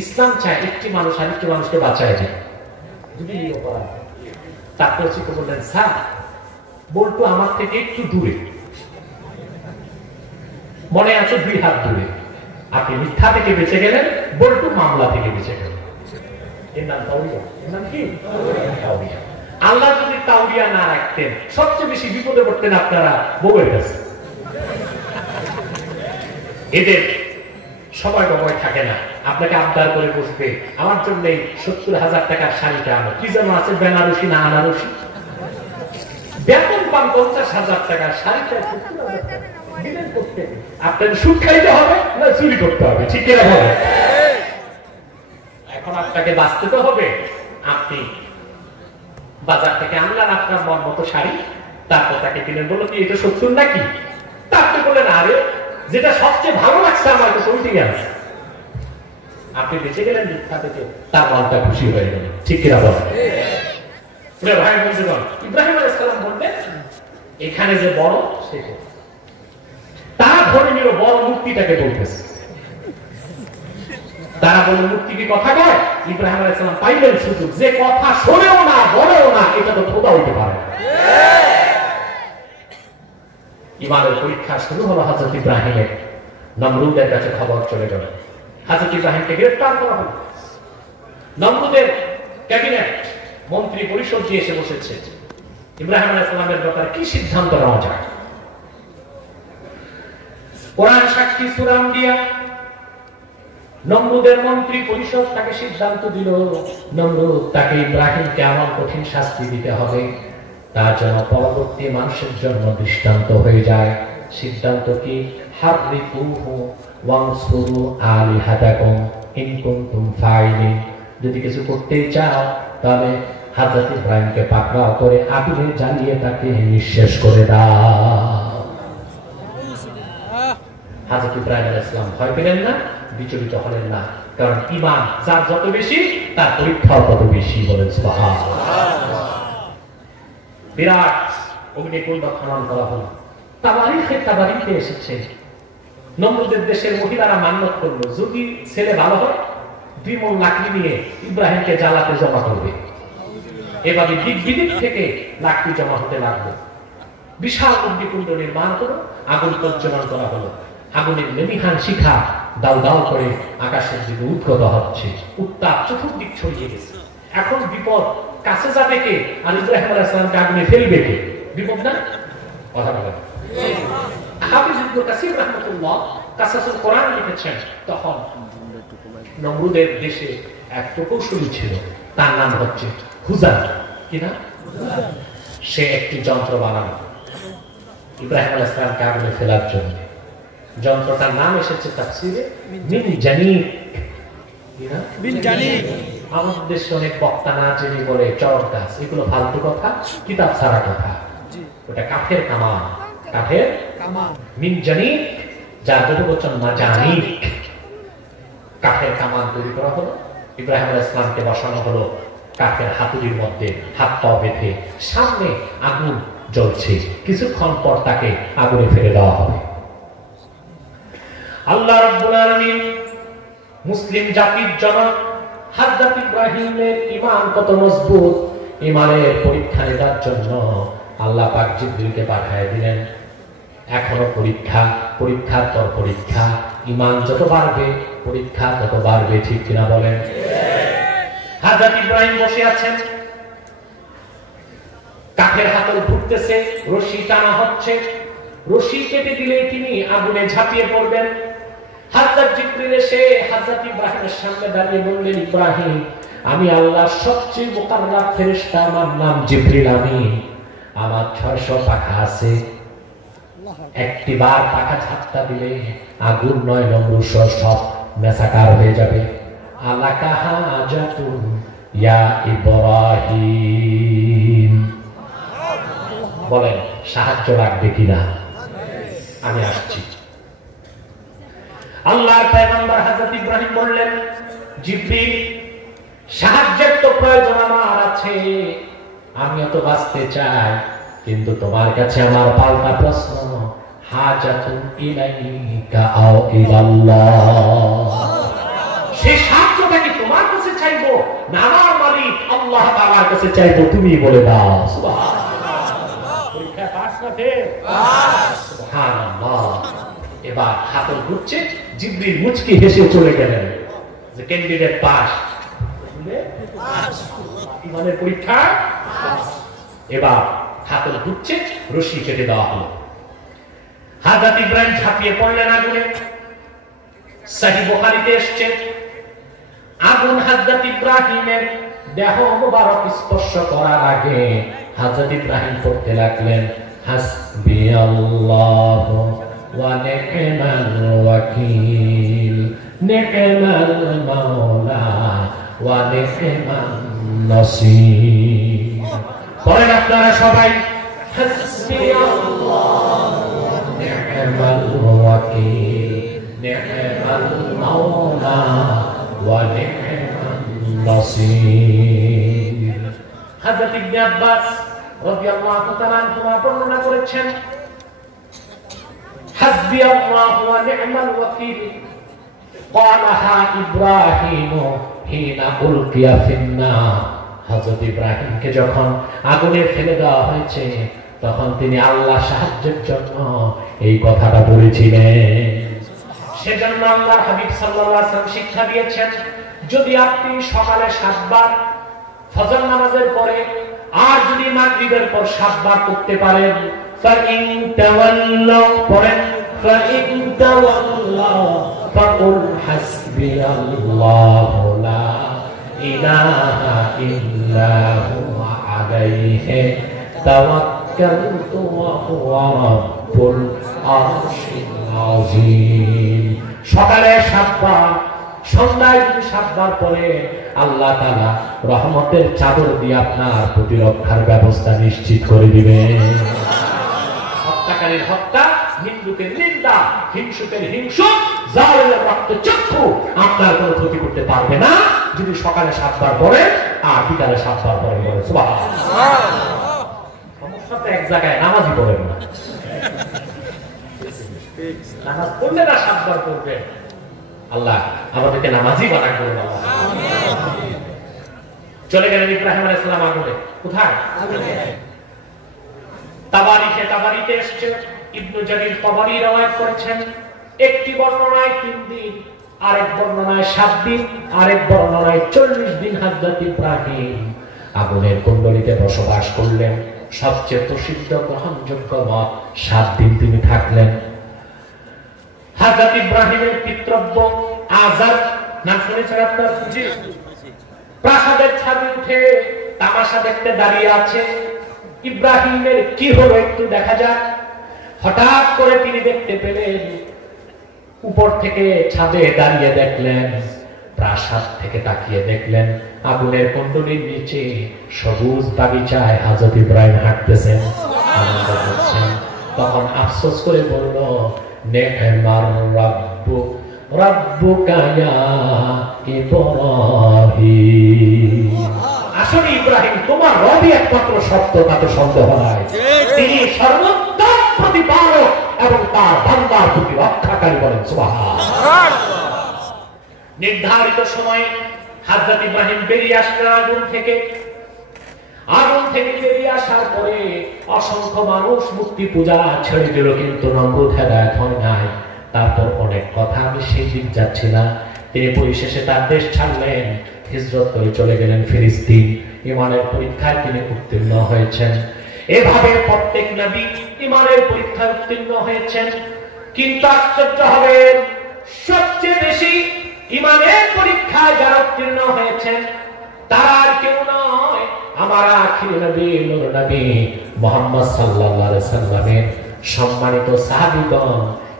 ইসলাম চায় একটি মানুষ আরেকটি মানুষকে বাঁচায় যায়। যদি তারপরে চিন্তা বললেন স্যার বল্টু আমার থেকে একটু দূরে, মনে আছে 2 হাত দূরে। আপনি মিথ্যা থেকে বেঁচে গেলেন, বল্টু মামলা থেকে বেঁচে গেলেন। এর নাম তাওরিয়া। এর নাম কি? তাওরিয়া। আল্লাহ যদি তাওরিয়া না রাখতেন, সবচেয়ে বেশি বিপদে পড়তেন আপনারা বউয়ের কাছে। এদের সময় থাকে না, আপনাকে আবদার করে বসবে আমার জন্য 70,000 টাকার শাড়িটা আনো। কি যেন আছে, বেনারসি না আনারসি। বেতন পান 50,000 টাকার শাড়িটা 70,000 টাকা দিলেন করতে। আপনার সুদ খাইতে হবে না চুরি করতে হবে? ঠিক কিনা বলেন? এখন আপনাকে বাঁচতে তো হবে। আপনি বাজার থেকে আনলেন আপনার মন মতো শাড়ি, তারপর তাকে দিলেন, বললো কি এটা 70 নাকি? তারপরে বললেন আরে যেটা সবচেয়ে ভালো লাগছে আমার তো ওই থেকে আছে। আপনি বেঁচে গেলেন মিথ্যা থেকে, তার মনটা খুশি হয়ে গেল। ঠিক কিনা বলেন? ভাই বন্ধুগণ, ইব্রাহিম আলাইহিস সালাম বললেন এখানে যে বড় সেটা, তারা ধরে নিল বড় মূর্তিটাকে বলতেছে। তারা বলে মূর্তি কি কথা কয়? ইব্রাহিম আলাইহিস সালাম পাইলেন সুযোগ, যে কথা শোনেও না বলেও না, এটা তো খোদা হইতে পারে। ইমানের পরীক্ষা শুরু হলো হযরত ইব্রাহিমের। নমরুদের কাছে খবর চলে গেল, হযরত ইব্রাহিমকে গ্রেফতার করা হলো। নমরুদের ক্যাবিনেট মন্ত্রী পরিষদ দিয়ে এসে বসেছে, ইব্রাহিম আলাইহিস সালামের ব্যাপারে কি সিদ্ধান্ত নেওয়া যায়। কোরআন সাক্ষী সূরা আম্বিয়া, নমরুদের মন্ত্রী পরিষদ তাকে সিদ্ধান্ত দিল, নমরুদ তাকে ইব্রাহিমকে এমন কঠিন শাস্তি দিতে হবে তার জন্য পরবর্তী মানুষের জন্য দৃষ্টান্ত হয়ে যায়। সিদ্ধান্ত কি? হাররিকুহু ওয়ানসুরু আলিহাতাকুম ইন কুনতুম ফাইলিন। যদি কিছু করতে চাও তাহলে হযরত ইব্রাহিমকে পাকড়াও করে আগুনে জ্বালিয়ে তাকে নিঃশেষ করে দাও। হযরত ইব্রাহিম আলাইহিস সালাম ভয় পেলেন না, বিচলিত হলেন না, কারণ ঈমান যার যত বেশি তার পরীক্ষাও তত বেশি। বলেন সুবহানাল্লাহ। বিরাট অগ্নিকুণ্ড খনন করা হলো। তাবারিখে এসেছে নমরুদের দেশের মহিলারা মান্যত করলো, যদি ছেলে ভালো হয় 2 মণ লাকড়ি নিয়ে ইব্রাহিমকে জ্বালাতে জমা করবে। এভাবে দিক বিদিক থেকে লাকড়ি জমা হতে লাগলো। বিশাল অগ্নিকুণ্ড নির্মাণ করে আগুন প্রজ্বলন করা হলো। আগুনের লেমিহান শিখা দাউ দাউ করে আকাশের দিকে উদ্গত হচ্ছে, উত্তাপ চতুর্দিক ছড়িয়ে গেছে। এখন বিপদ, কাছে যাবে কে আর ইব্রাহিম আলাইহিস সালামকে আগুনে ফেলবে কে? বিপদ না? কথা বলেন। হাফিজ ইবনে কাসির রাহমাতুল্লাহ কাসাসুল কোরআন লিখেছেন, তখন নমরুদের দেশে এক প্রকৌশলী ছিল, তার নাম হচ্ছে হুজান। কি না? সে একটি যন্ত্র বানানো ইব্রাহিম আলাইহিস সালামকে আগুনে ফেলার জন্য। যন্ত্রটার নাম এসেছে তাফসীরে মিনজানিক। কি না? মিনজানিক। আমাদের দেশে অনেক বক্তা না জেনে বলে চরক গাছ, এগুলো ফালতু কথা, কিতাব ছাড়া কথা। ওটা কাঠের কামান, কাঠের কামান। মিনজানিক যার বহুবচন মাজানিক। কাঠের কামান তৈরি করা হলো, ইব্রাহিম আলাইহিস সালামকে বসানো হলো কাঠের হাতুড়ির মধ্যে, হাত পা বেঁধে, সামনে আগুন জ্বলছে। কিছুক্ষণ পর তাকে আগুনে ফেলে দেওয়া হবে। আল্লাহ রাব্বুল আলামিন মুসলিম জাতির জনক হযরত ইব্রাহিমের ঈমান কত মজবুত, ঈমানের পরীক্ষা নেবার জন্য আল্লাহ পাক জিবরিলকে পাঠিয়ে দিলেন। এখনো পরীক্ষা, পরীক্ষার পর পরীক্ষা। ঈমান যত বাড়বে পরীক্ষা তত বাড়বে। ঠিক কিনা বলেন? হযরত ইব্রাহিম বসে আছেন, কাঠের হাতল ঘুরতেছে, রশি টানা হচ্ছে, রশি কেটে দিলে তিনি আগুনে ঝাঁপিয়ে পড়বেন। হযরত জিবরিল এসে হযরত ইব্রাহিমের সামনে দাঁড়িয়ে বললেন, ইব্রাহিম আমি আল্লাহর সবচেয়ে মুকাররাব ফেরেশতা, আমার নাম জিবরিল, আমার 600 পাখা আছে, একটিবার পাখা ঝাপটা দিলে আগুন 9 নম্বর সব মেসাকার হয়ে যাবে। আলাকা হাজাতুন ইয়া ইব্রাহিম, বলেন সাহায্য লাগবে কিনা? আমি আসছি। আল্লাহর পয়গম্বর হযরত ইব্রাহিম বললেন, জিবরিল, সাহায্যের তো প্রয়োজন আমার আছে, আমিও তো বাঁচতে চাই, কিন্তু তোমার কাছে আমার পাল্টা প্রশ্ন, হাজাতুন ইলাইকা আও ইলাল্লাহ, সেই সাহায্যটা কি তোমার কাছে চাইবো না আমার মালিক আল্লাহ তাআলার কাছে চাইবো? তুমি বলে দাও। সুবহানাল্লাহ। পরীক্ষা পাস না ফেল? পাস। সুবহানাল্লাহ। এবার হাতল ঘুরছে, জিবরিল মুচকি হেসে চলে গেলেন যে ক্যান্ডিডেট পাস, ইমানের পরীক্ষা পাস। এবার হাতল ঘুরছে, রশি কেটে দেওয়া হলো। হযরত ইব্রাহিম ঝাঁপিয়ে পড়লেন আগুনে। সহিহ বুখারীতে এসেছে, আগুন হযরত ইব্রাহিমের দেহ মুবারক স্পর্শ করার আগে হযরত ইব্রাহিম পড়তে লাগলেন, হাসবিয়াল্লাহু ওয়া নি'মাল ওয়াকিল, নি'মাল মাওলা ওয়া নি'মান নাসীর। পড়েন আপনারা সবাই, হাসবিয়াল্লাহু ওয়া নি'মাল ওয়াকিল, নি'মাল মাওলা ওয়া নি'মান নাসীর। হযরত ইবনে আব্বাস রাদিয়াল্লাহু তাআলা আনহুমা বর্ণনা করেছেন, হাসবিয়াল্লাহু ওয়া নি'মাল ওয়াকিল ক্বালাহা ইব্রাহিম হিনা উলকিয়া ফিন্নার। হযরত ইব্রাহিমকে যখন আগুনে ফেলে দেওয়া হয়েছে তখন তিনি আল্লাহ সাহায্যের জন্য এই কথাটা বলেছিলেন। সেজন্য আল্লাহর হাবিব সাল্লাল্লাহু আলাইহি ওয়াসাল্লাম শিক্ষা দিয়েছেন, যদি আপনি সকালে 7 বার ফজর নামাজের পরে আর যদি মাগরিবের পর 7 বার করতে পারেন, ফাইন তাওয়াল্লাউ, পড়েন ফাইন তাওয়াল্লাউ ফাকুল হাসবিয়াল্লাহু লা ইলাহা ইল্লা হুয়া আলাইহি তাওয়াক্কালতু ওয়া হুয়া রাব্বুল আরশিল আযীম। সকালে 7 বার, সন্ধ্যায় যদি 7 বার পরে আল্লাহ তাআলা রহমতের চাদর দিয়ে আপনার প্রতিরক্ষার ব্যবস্থা নিশ্চিত করে দিবেন। হত্যাকারীর হত্যা, নিন্দুকের নিন্দা, হিংসুকের হিংসুক, জালিমের রক্তচক্ষু আপনার কোনো ক্ষতি করতে পারবে না যদি সকালে 7 বার পরে আর বিকালে 7 বার পরে। সুবহানাল্লাহ। সমস্যা তো এক জায়গায়, নামাজই পড়েন না। নামাজ পড়লে না 7 বার পড়বে। আল্লাহ আমাদেরকে নামাজি বানাক করুন। চলে গেলেন ইব্রাহিম আলাইহিস সালাম আগুনে। কোথায়? আগুনে। তাবারিতে এসেছে, ইবনে জারির তাবারি রওয়ায়াত করেছেন, একটি বর্ণনায় 3 দিন, আরেক বর্ণনায় 7 দিন, আরেক বর্ণনায় 40 দিন হযরত ইব্রাহিম আগুনের কুণ্ডলিতে বসবাস করলেন। সবচেয়ে প্রসিদ্ধ গ্রহণযোগ্য মত 7 দিন তিনি থাকলেন। হযরত ইব্রাহিমের পিতৃব্য আযার নাম শুনেছেন আপনারা? জি। প্রাসাদের ছাদে উঠে তামাশা দেখতে দাঁড়িয়ে আছে। ইব্রাহিমের কি হলো একটু দেখা যাক। হঠাৎ করে তিনি দেখতে পেলেন, উপর থেকে ছাদে দাঁড়িয়ে দেখলেন, প্রাসাদ থেকে তাকিয়ে দেখলেন আগুনের কুণ্ডলীর নিচে সবুজ বাগিচায় হযরত ইব্রাহিম হাঁটতেছেন, আনন্দ করছেন। তখন আফসোস করে বলল, নে'মার রাব্বুক রাব্বুকা ইয়া ইব্রাহিম। আসলে ইব্রাহিম তোমার রবই একমাত্র সত্য, তাতে সন্দেহ নাই। তিনি সর্বোত্তম প্রতিপালক এবং তার বান্দার প্রতি রক্ষাকারী। বলেন সুবহানাল্লাহ। নির্ধারিত সময়ে হযরত ইব্রাহিম বেরিয়ে আসলেন আগুন থেকে। আগুন থেকে বেরিয়ে আসার পরে অসংখ্য মানুষ মূর্তি পূজা ছেড়ে দিল, কিন্তু নমরুদ হেদায়েত হয় নাই। তারপর অনেক কথা, আমি সেই দিক যাচ্ছি না। তিনি পরিশেষে তার দেশ ছাড়লেন, হিজরত করে চলে গেলেন ফিলিস্তিন। ইমানের পরীক্ষায় তিনি উত্তীর্ণ হয়েছেন। এভাবে প্রত্যেক নবী ইমানের পরীক্ষায় উত্তীর্ণ হয়েছেন। কিন্তু আশ্চর্য হবেন, সবচেয়ে বেশি ইমানের পরীক্ষায় যারা উত্তীর্ণ হয়েছেন তারা আর কেউ নয়, আমার আখির নবী নূর নবী মুহাম্মদ সাল্লাল্লাহু আলাইহি সাল্লামের সম্মানিত সাহাবীগণ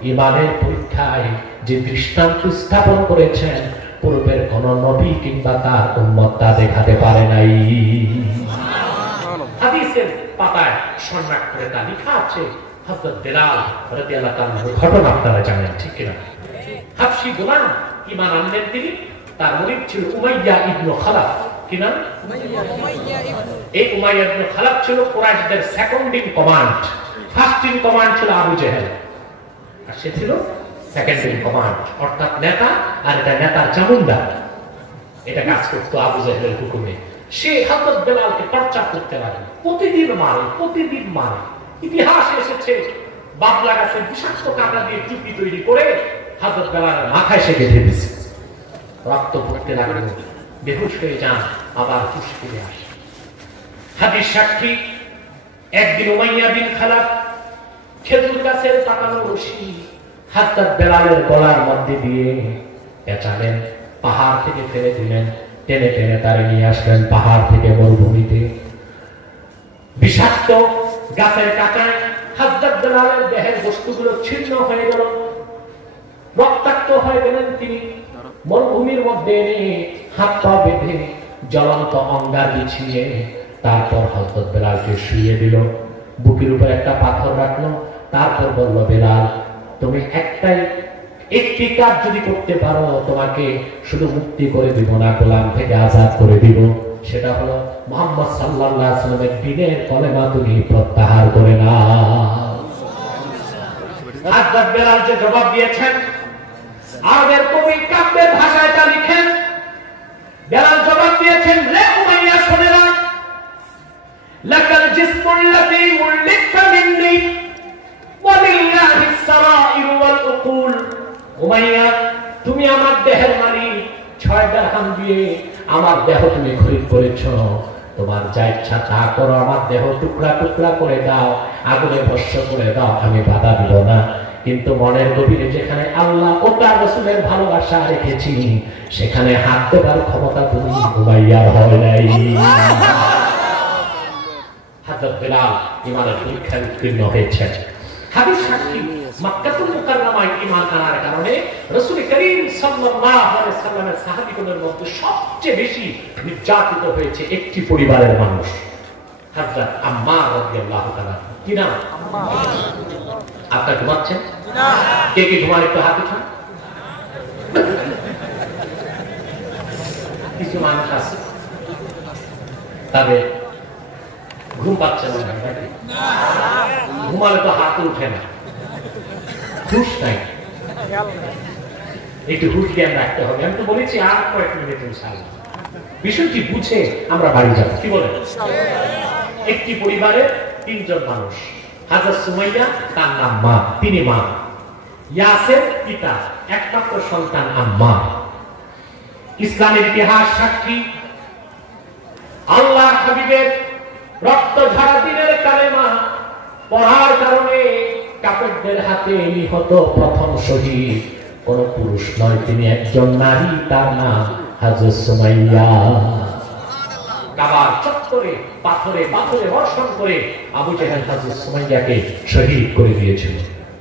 ঈমানের পরীক্ষায় যে দৃষ্টান্ত স্থাপন করেছেন, পূর্বের কোন নবী কিংবা তার উম্মত তা দেখাতে পারে নাই। হাদিসের পাতায় সম্রাট করে তা লেখা আছে। হযরত বিলাল রাদিয়াল্লাহু তাআলা ঘটনা আপনারা জানেন, ঠিক কিনা? হাবশী গোলাম ঈমান আনলেন তিনি, তার মুরিদ ছিল উমাইয়া ইবনে খালাফ। কি নাম? এই উমাইয়া ইবনে খালাফ ছিল কুরাইশদের second in command. First in command ছিল আবু জেহেল, আর সে ছিল সেকেন্ড ইন কমান্ড, অর্থাৎ নেতা, আর এটা নেতার চামুন্ডা। এটা কাজ করতো আবু জেহেলের হুকুমে। সে হযরত বেলালকে টর্চার করতে লাগে, প্রতিদিন মারে। ইতিহাসে এসেছে বাবলা গাছের বিষাক্ত কাঁটা দিয়ে টুপি তৈরি করে হযরত বেলালের মাথায় সে গেঁথে দিয়েছে। রক্ত পড়তে লাগলো, বেহুশ হয়ে যান, আবার হুঁশ ফিরে আসে। হাদিস সাক্ষী, একদিন উমাইয়া বিন খালাফ খেজুর গাছের পাকানো রশি হযরত বেলালের গলার মধ্যে দিয়ে পেঁচালেন, পাহাড় থেকে ফেলে দিলেন, টেনে টেনে তারে নিয়ে আসলেন পাহাড় থেকে মরুভূমিতে। বিষাক্ত গাছের কাঁটায় হযরত বেলালের দেহের বস্তুগুলো ছিন্ন হয়ে গেল, রক্তাক্ত হয়ে গেলেন তিনি। মরুভূমির মধ্যে এনে হাত পা বেঁধে জ্বলন্ত অঙ্গার বিছিয়ে তারপর হযরত বেলালকে শুইয়ে দিল, বুকের উপর একটা পাথর রাখলো। তারপর বলল, বেলাল তুমি একটি কাজ যদি করতে পারো, তোমাকে শুধু মুক্তি করে দিব না, গোলাম থেকে আজাদ করে দিব। সেটা হলো মুহাম্মদ সাল্লাল্লাহু আলাইহি ওয়াসাল্লামের দ্বীনের কলেমা তুমি প্রত্যাহার করে নাও। হযরত বেলাল যে জবাব দিয়েছেন, আরবের কবি কাব্যের ভাষায় তা লিখেন। বেলাল জবাব দিয়েছেন, রে উমাইয়া শুনে না, লাকাল জিসমুল্লাযী মুল্লিকতা মিন্নি ওয়া লিল্লাহিস সারাইর ওয়াল উকুল। উমাইয়া, তুমি আমার দেহের মালিক, 6 দিরহাম দিয়ে আমার দেহ তুমি খরিদ করেছো, তোমার যা ইচ্ছা তা করো, আমার দেহ টুকরা টুকরা করে দাও, আগুনে ভস্ম করে দাও, আমি বাধা দিব না। কিন্তু মনের গভীরে যেখানে আল্লাহ ও তার রাসূলের ভালোবাসা রেখেছি, সেখানে হাত দেবার ক্ষমতা তুমি উমাইয়ার হয় নাই। হযরত বেলাল ঈমানের পরীক্ষায় উত্তীর্ণ হয়েছেন। হাদিস সাক্ষী, মক্কাতুল মুকাররমায় ঈমান আনার কারণে রাসূল করিম সাল্লাল্লাহু আলাইহি ওয়াসাল্লামের সাহাবীগণের মধ্যে সবচেয়ে বেশি নির্যাতিত হয়েছে একটি পরিবারের মানুষ, হযরত আম্মার রাদিয়াল্লাহু তাআলা। কি নাম? আম্মার। আপনারা ঘুমাচ্ছেন না? কে কে ঘুমান একটু হাত উঠান। কিছু মানুষ আছে তাদের ঘুম পাচ্ছে না, ঘুমালে তো হাত উঠে না, হুঁশ নাই। একটু হুঁশ জ্ঞান রাখতে হবে। আমি তো বলেছি আর কয়েক মিনিট ইনশাআল্লাহ বিষয়টি বুঝে আমরা বাড়ি যাব। কি বলেন? একটি পরিবারে 3 জন মানুষ। হযরত সুমাইয়া তার নাম মা, তিনি মা। ইয়াসের পিতা, একমাত্র সন্তান আম্মার। ইসলামের ইতিহাস সাক্ষী, আল্লাহর হাবিবের রক্ত ঝরা দিনের কালেমা পড়ার কারণে কাফেরদের হাতে নিহত প্রথম শহীদ কোন পুরুষ নয়, তিনি একজন নারী, তার নাম হযরত সুমাইয়া। কাবার চত্বরে পাথরে বর্ষণ করে আবু জেহেল হযরত সুমাইয়াকে শহীদ করে দিয়েছিল।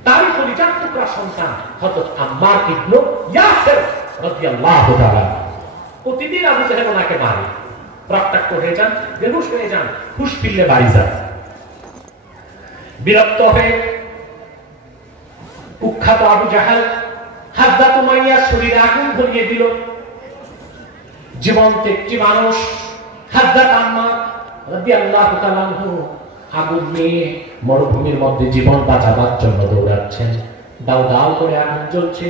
তারই পরিচার টুকরা সন্তান হযরত আম্মার ইবনে ইয়াসির রাদিয়াল্লাহু তাআলা। প্রতিদিন আবু জেহেল ওনাকে মারে, রক্তাক্ত হয়ে যান, বেহুশ হয়ে যান, হুঁশ ফিরলে বাড়ি যান। বিরক্ত হয়ে কুখ্যাত আবু জাহেল হযরত উমাইয়ার শরীরে আগুন ধরিয়ে দিল। জীবন্ত একটি মানুষ হযরত আম্মার রাদিয়াল্লাহু তাআলা আগুন নিয়ে মরুভূমির মধ্যে জীবন বাঁচাবার জন্য দৌড়াচ্ছেন। দাও দাও করে আগুন জ্বলছে।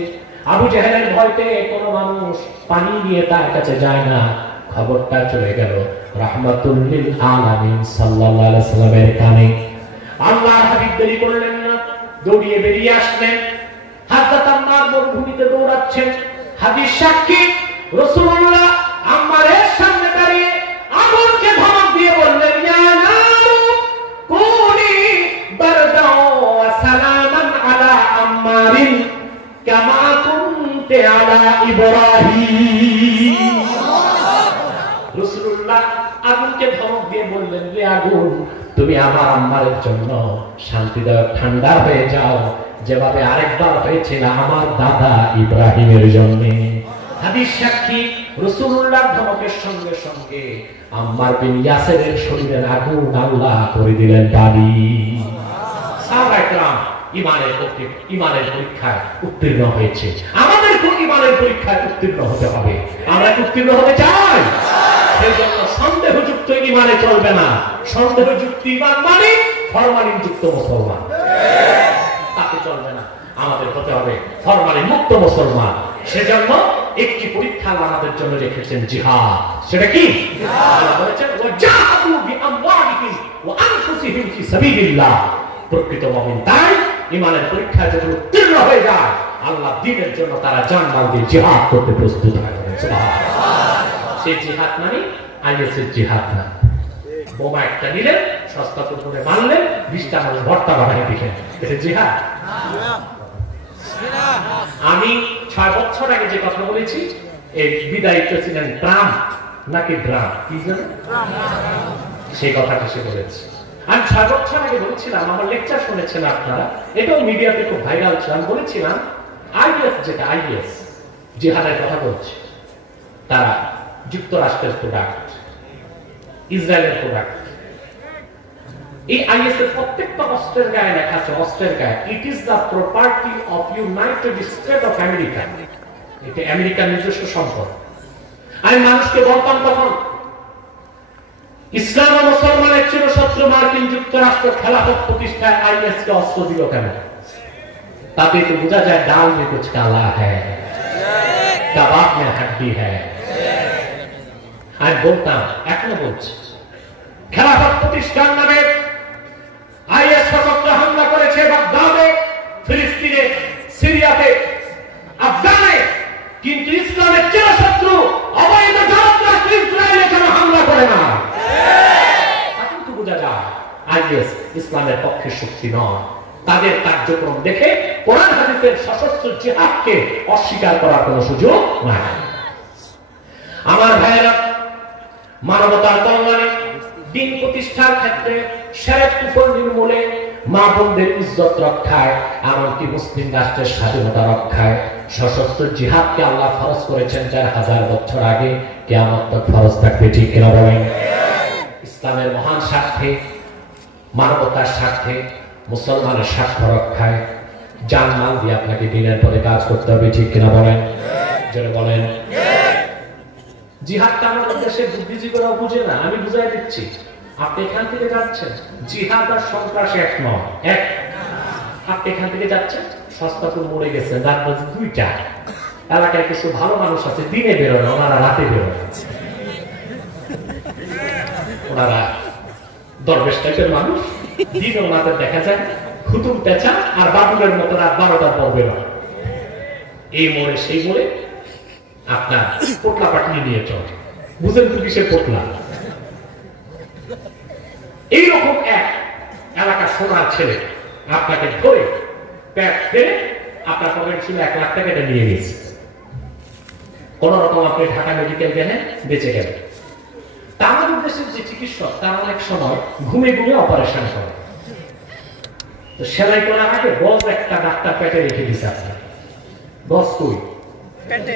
আবু জাহেলের ভয়তে কোনো মানুষ পানি নিয়ে তার কাছে যায় না। খবরটা চলে গেল রাহমাতুল লিল আলামিন সাল্লাল্লাহু আলাইহি ওয়াসাল্লামের কানে। আল্লাহর হাবিব দেরি করলেন না, দৌড়িয়ে বেরিয়ে আসলেন। হযরত আম্মার মরুভূমিতে দৌড়াচ্ছেন। হাদিস সাক্ষী, রাসূলুল্লাহ আম্মারের সামনে দাঁড়িয়ে আগুনকে ধমক দিয়ে বললেন, ইয়া নারু কুনি বারদাও ওয়া সালামান আলা আম্মারিন কামা কুনতি আলা ইব্রাহিম। রাসূলুল্লাহ আগুনকে ধমক দিয়ে বললেন, রে আগুন, তুমি আমার আম্মারের জন্য শান্তিদায়ক ঠান্ডা হয়ে যাও, যেভাবে আরেকবার হয়েছিল আমার দাদা ইব্রাহিমের জন্য। হাদিস সাক্ষী, রাসূলুল্লাহর ধমকের সঙ্গে সঙ্গে আম্মার বিন ইয়াসিরের শরীরের আগুন আল্লাহ করে দিলেন পানি। সাহাবায়ে কেরাম ইমানের পরীক্ষায় উত্তীর্ণ হয়েছে। আমাদেরকে ইমানের পরীক্ষায় উত্তীর্ণ হতে হবে। আমরা উত্তীর্ণ হতে চাই, সেই জন্য সন্দেহযুক্ত ইমানে চলবে না। সন্দেহযুক্ত ইমান মানে ফরমালিন যুক্ত মুসলমান, তাতে চলবে না। আমাদের হতে হবে ফরমালিন মুক্ত মুসলমান। সেজন্য একটি পরীক্ষা আমাদের জন্য রেখেছেন, জিহাদ। সেটা কি? আল্লাহ বলেছেন, ওয়াজাহাদু বিআমওয়ালিহিম ওয়া আনফুসিহিম ফি সাবিলিল্লাহ। প্রকৃত মুমিন তাই ইমানের পরীক্ষায় যখন উত্তীর্ণ হয়ে যায়, আল্লাহ দ্বীনের জন্য তারা জান মাল দিয়ে জিহাদ করতে প্রস্তুত হয়। সুবহানাল্লাহ। সেই জিহাদ মানে আইএসের জিহাদ না। বোমা একটা নিলেন, সস্তা পুকুরে মারলেন, 20টা মানুষ ভর্তা বানায় দিলেন, এটা জিহাদ? আমি 6 বছর আগে যে কথা বলেছি, এই বিদায়ী প্রেসিডেন্ট ট্রাম্প নাকি ড্রাম কি জানেন, সেই কথাটা সে বলেছে। আমি 6 বছর আগে বলেছিলাম, আমার লেকচার শুনেছেন আপনারা, এটাও মিডিয়াতে খুব ভাইরাল ছিল। আমি বলেছিলাম আইএস, যেটা আইএস জিহাদের কথা বলছে, তারা যুক্তরাষ্ট্রের প্রোডাক্ট, ইসরায়েলের প্রোডাক্ট। এই আইএস এর প্রত্যেকটা অস্ত্রের গায়ে লেখা আছে, অস্ত্রের গায়ে, it is the property of United state of America. এটা আমেরিকার নিজস্ব সম্পদ। আমি মানুষকে বলতাম তখন, ইসলাম ও মুসলমানের চিরশত্রু মার্কিন যুক্তরাষ্ট্র খেলাফত প্রতিষ্ঠায় আইএস কে অস্ত্র দিল কেন? তাতে তো বোঝা যায় ডাল में कुछ काला है, कबाब में हड्डी है। আমি বলতাম, এখনো বলছি, খেলাফত প্রতিষ্ঠান নামে আইএস সশস্ত্র হামলা করেছে বাগদাদে, ফিলিস্তিনে, সিরিয়াতে, আফগানে, কিন্তু ইসলামের চিরশত্রু অবৈধ জামাত রাষ্ট্র ইসরায়েলে কেন হামলা করে না? এখন তো বোঝা যায় আইএস ইসলামের পক্ষে শক্তি নয়। তাদের কার্যক্রম দেখে কোরআন হাদিসের সশস্ত্র জিহাদকে অস্বীকার করার কোনো সুযোগ নাই। আমার ভাইয়েরা, মানবতার কল্যাণে, দিন প্রতিষ্ঠার ক্ষেত্রে, শিরক কুফর নির্মূলে, মা বোনদের ইজ্জত রক্ষায়, এমনকি মুসলিম রাষ্ট্রের স্বাধীনতা রক্ষায় সশস্ত্র জিহাদকে আল্লাহ ফরজ করেছেন 4000 বছর আগে। কিয়ামত তক ফরজ থাকবে, ঠিক কিনা বলেন? ইসলামের মহান স্বার্থে, মানবতার স্বার্থে, মুসলমানের স্বার্থ রক্ষায় জানমাল দিয়ে আপনাকে দিনের পথে কাজ করতে হবে, ঠিক কিনা বলেন? যারা বলেন জিহাদটা আমাদের দেশের বুদ্ধিজীবীরা বুঝে না, আমি বুঝাই দিচ্ছি। আপনি এখান থেকে যাচ্ছেন, জিহাদ আর সন্ত্রাস এক নয়, এক। আপনি এখান থেকে যাচ্ছেন, সস্তাপুর মোড়ে গেছেন, রাত বাজে 2টা, এলাকায় কিছু ভালো মানুষ আছে, দিনে বেরোয়, ওনারা রাতে বেরোয়। ওনারা দরবেশ টাইপের মানুষ, দিনে ওনাদের দেখা যায় হুতুম পেঁচা আর বাবুরের মতো রাত 12টার পর বেরোয়। এই মোড়ে সেই মোড়ে আপনার পোটলা পাটনি নিয়ে চলে, বুঝেন তো কিসের পোটলা? এইরকম এক এলাকা সোনার ছেলে আপনাকে ধরে প্যাক ফেলে, আপনার পকেট ছিল 1 লাখ টাকা, এটা নিয়ে গেছে। কোন রকম আপনি ঢাকা মেডিকেল গেলেন, বেঁচে গেলেন। আমাদের দেশের যে চিকিৎসক, তারা অনেক সময় ঘুমে ঘুমে অপারেশন করে। তো সেলাই করার আগে বস একটা ডাক্তার পেটে রেখে দিচ্ছে। আপনার বস কই? পেটে।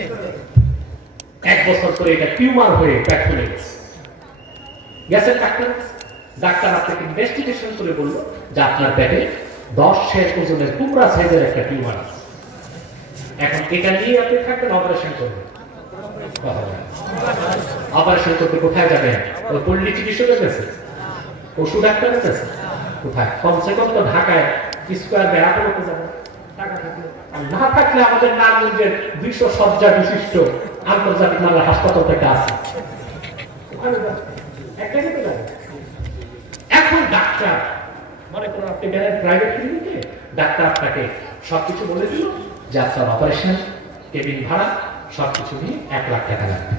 1 বছর পরে এটা টিউমার হয়ে পেট ফুলে গেছে। গেছেন ডাক্তার, ডাক্তার আপনাকে ইনভেস্টিগেশন করে বলল যে আপনার পেটে 10 সের ওজনের টুকরা সাইজের একটা টিউমার আছে। এখন এটা নিয়ে আপনি থাকবেন, অপারেশন করবেন। অপারেশন করতে কোথায় যাবেন? ওই পল্লী চিকিৎসকের কাছে, পশু ডাক্তারের কাছে? কোথায়? কমসে কম তো ঢাকায় স্কয়ার বেড়াতে যাবেন, টাকা থাকলে। আর না থাকলে আমাদের নারায়ণগঞ্জের 200 শয্যা বিশিষ্ট আন্তর্জাতিক মামলা হাসপাতাল থেকে আছে, এখন ডাক্তার মনে করুন আপনি গেলেন প্রাইভেট ক্লিনিকে, ডাক্তার আপনাকে সবকিছু বলে দিল যে আপনার অপারেশন, কেবিন ভাড়া সবকিছু নিয়ে 1 লাখ টাকা লাগবে।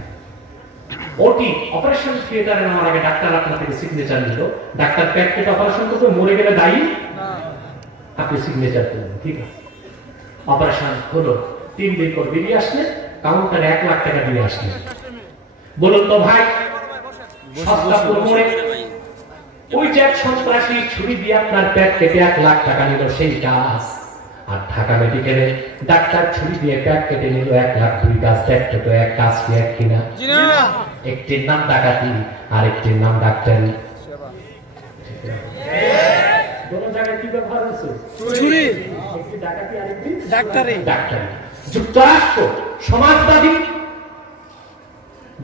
ওটি অপারেশন থিয়েটারে নেওয়ার আগে ডাক্তার আপনার থেকে সিগনেচার নিল। ডাক্তার পেট কেটে অপারেশন করতে, মরে গেলে দায়ী আপনি সিগনেচার করলেন, ঠিক আছে। অপারেশন হলো, 3 দিন পর বেরিয়ে আসলেন, কাউন্টারে 1 লাখ টাকা দিয়ে আসলেন। বলুন তো ভাই, সস্তা মোড়ে ওই যে এক সন্ত্রাসী ছুরি দিয়ে আপনার পেট কেটে 1 লাখ টাকা নিল সেই কাজ, আর ঢাকা মেডিকেলে ডাক্তার ছুরি দিয়ে পেট কেটে নিল 1 লাখ 2 কাজ। দেখতে তো এক কাজ কি এক কিনা? একটির নাম ডাকাতি আর একটির নাম ডাক্তারি। কোন জায়গায় কি ব্যবহার আছে? ছুরি। একটি ডাকাতি আর একটি ডাক্তারি। ডাক্তারি। যুক্তরাষ্ট্র সমাজবাদী,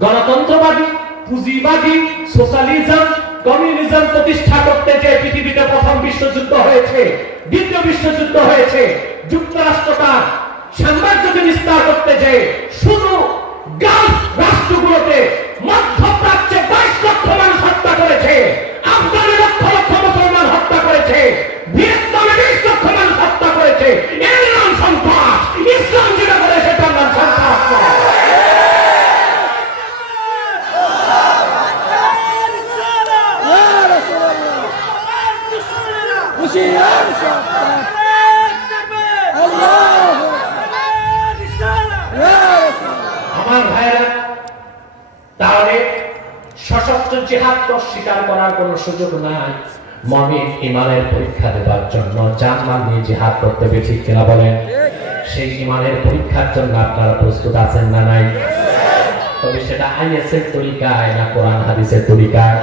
গণতন্ত্রবাদী, পুঁজিবাদী, সোশ্যালিজম, কমিউনিজম প্রতিষ্ঠা করতে যে পৃথিবীতে প্রথম বিশ্বযুদ্ধ হয়েছে, দ্বিতীয় বিশ্বযুদ্ধ হয়েছে, যুক্তরাষ্ট্র তার সাম্রাজ্যকে বিস্তার করতে যে শুধু গালফ রাষ্ট্রগুলোতে মধ্যপ্রাচ্যে 22 লক্ষ মানুষ হত্যা করেছে, আফগানে লক্ষ লক্ষ মুসলমান হত্যা করেছে, ভিয়েতনামে 20 লক্ষ মানুষ হত্যা করেছে। এর নাম সন্ত্রাস। ইসলাম যেটা করে সেটার নাম সন্ত্রাস। আমার ভাইরা, তাহলে সশস্ত্র জিহাদ স্বীকার করার কোন সুযোগ নাই। মুমিন ঈমানের পরীক্ষা দেওয়ার জন্য জানমাল নিয়ে জিহাদ করতে হবে, ঠিক কিনা বলেন? সেই ঈমানের পরীক্ষার জন্য আপনারা প্রস্তুত আছেন না নাই? তবে সেটা আইএসের তরিকায় না কোরআন হাদিসের তরিকায়,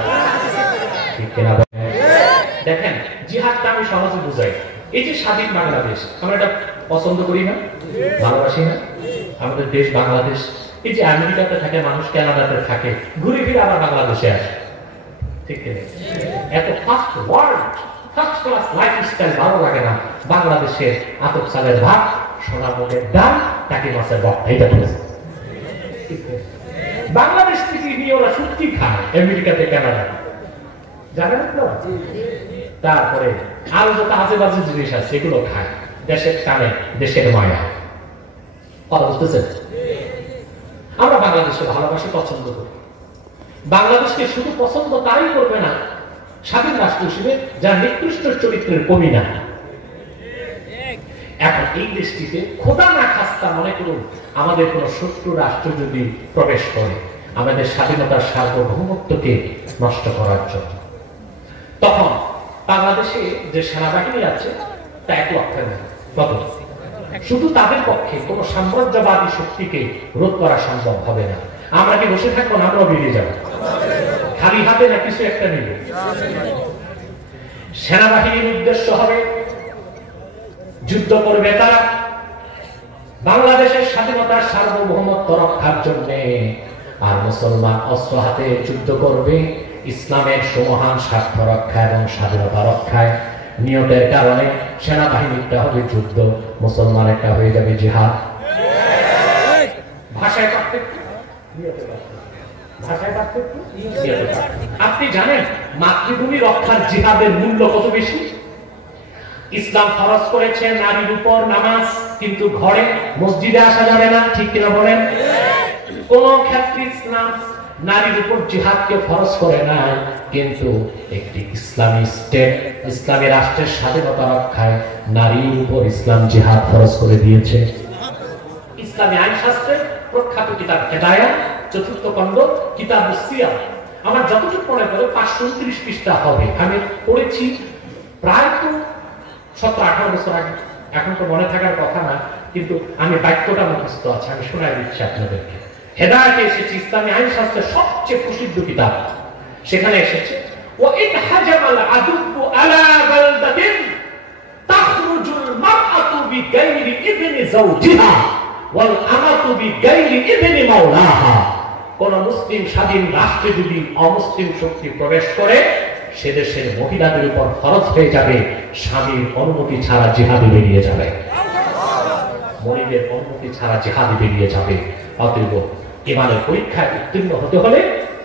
ঠিক কিনা বলেন? দেখেন, জিহাদটা আমি সহজে বুঝাই। এই যে স্বাধীন বাংলাদেশ, আমরা এটা পছন্দ করি না, ভালোবাসি না? আমাদের দেশ বাংলাদেশ। এই যে আমেরিকাতে থাকে মানুষ, কানাডাতে থাকে, ঘুরে ফিরে আবার বাংলাদেশে আসে, ঠিক কিনা? এত first world, first class lifestyle ভালো লাগে না। বাংলাদেশের আতপ চালের ভাত, সোনা মুগের ডাল, টাকি মাছের বট, এইটা করেছে। বাংলাদেশ থেকে নিয়ে ওরা সত্যি খায় আমেরিকাতে, কানাডাতে, জানেন আপনারা? তারপরে আরো যত আজে বাজে জিনিস আছে সেগুলো খায়, দেশের টানে, দেশের মায়া। কথা বুঝতেছেন? আমরা বাংলাদেশকে ভালোবাসি, পছন্দ করি। বাংলাদেশকে শুধু পছন্দ তাই করবে না স্বাধীন রাষ্ট্র হিসেবে যার নিকৃষ্ট চরিত্রের কমি না। এখন এই দেশটিতে খোদা না খাস্তা মনে করুন আমাদের কোন শত্রু রাষ্ট্র যদি প্রবেশ করে আমাদের স্বাধীনতার সার্বভৌমত্বকে নষ্ট করার জন্য, তখন বাংলাদেশে যে সেনাবাহিনী আছে তা 1 লক্ষের মতো। কত? শুধু তাদের পক্ষে কোন সাম্রাজ্যবাদী শক্তিকে রোধ করা সম্ভব হবে না। আমরা কি বসে থাকবো না? আমরাও বেরিয়ে যাবো খালি হাতে, না কিছু একটা নিবে। সেনাবাহিনীর উদ্দেশ্য হবে যুদ্ধ করবে তারা বাংলাদেশের স্বাধীনতার সার্বভৌমত্ব রক্ষার জন্য, আর মুসলমান অস্ত্র হাতে যুদ্ধ করবে ইসলামের সমহান স্বার্থ রক্ষা এবং স্বাধীনতা রক্ষায়। নিয়তের কারণে সেনাবাহিনীটা হবে যুদ্ধ, মুসলমানেরটা হয়ে যাবে জিহাদ। ভাষায় পার্থক্য, ভাষায় পার্থক্য। আপনি জানেন মাতৃভূমি রক্ষার জিহাদের মূল্য কত বেশি? ইসলাম ফরজ করেছে নারীর উপর নামাজ, কিন্তু ঘরে মসজিদে আসা যাবে না, ঠিক কিনা বলেন? কোন ক্ষেত্রে ইসলাম নারীর উপর জিহাদকে ফরজ করে না, কিন্তু একটি ইসলামী স্টেট, ইসলামী রাষ্ট্রের স্বাধীনতা রক্ষায় নারীর উপর ইসলাম জিহাদ ফরজ করে দিয়েছে। ইসলামী আইন শাস্ত্রের প্রখ্যাত কিতাব হেদায়াত, 4th খণ্ড, কিতাবুস সিয়াম, আমার যতটুকু মনে পড়ে 529 পৃষ্ঠা হবে। আমি পড়েছি প্রায় তো 17-18 বছর আগে, এখন তো মনে থাকার কথা না, কিন্তু আমি বাক্যটা মুখস্থ আছে, আমি শোনাই দিচ্ছি আপনাদেরকে। হেদায়েতে এসেছে ইসলামী আইন শাস্ত্রের সবচেয়ে প্রসিদ্ধ কিতাব, সেখানে এসেছে ওয়া ইন হাজামাল আদুবু আলা বালদাতিন তাখরুজুল মারআতু বিগাইরি ইযনি যাওজিহা ওয়াল আমাতু বিগাইরি ইযনি মাওলাহা। কোন মুসলিম স্বাধীন রাষ্ট্রে যদি অমুসলিম শক্তি প্রবেশ করে, সে দেশের মহিলাদের উপর ফরজ হয়ে যাবে স্বামীর অনুমতি ছাড়া জিহাদে বেরিয়ে যাবে, মনিবের অনুমতি ছাড়া জিহাদে বেরিয়ে যাবে। অতএব ঈমানের পরীক্ষায় উত্তীর্ণ হতে হলে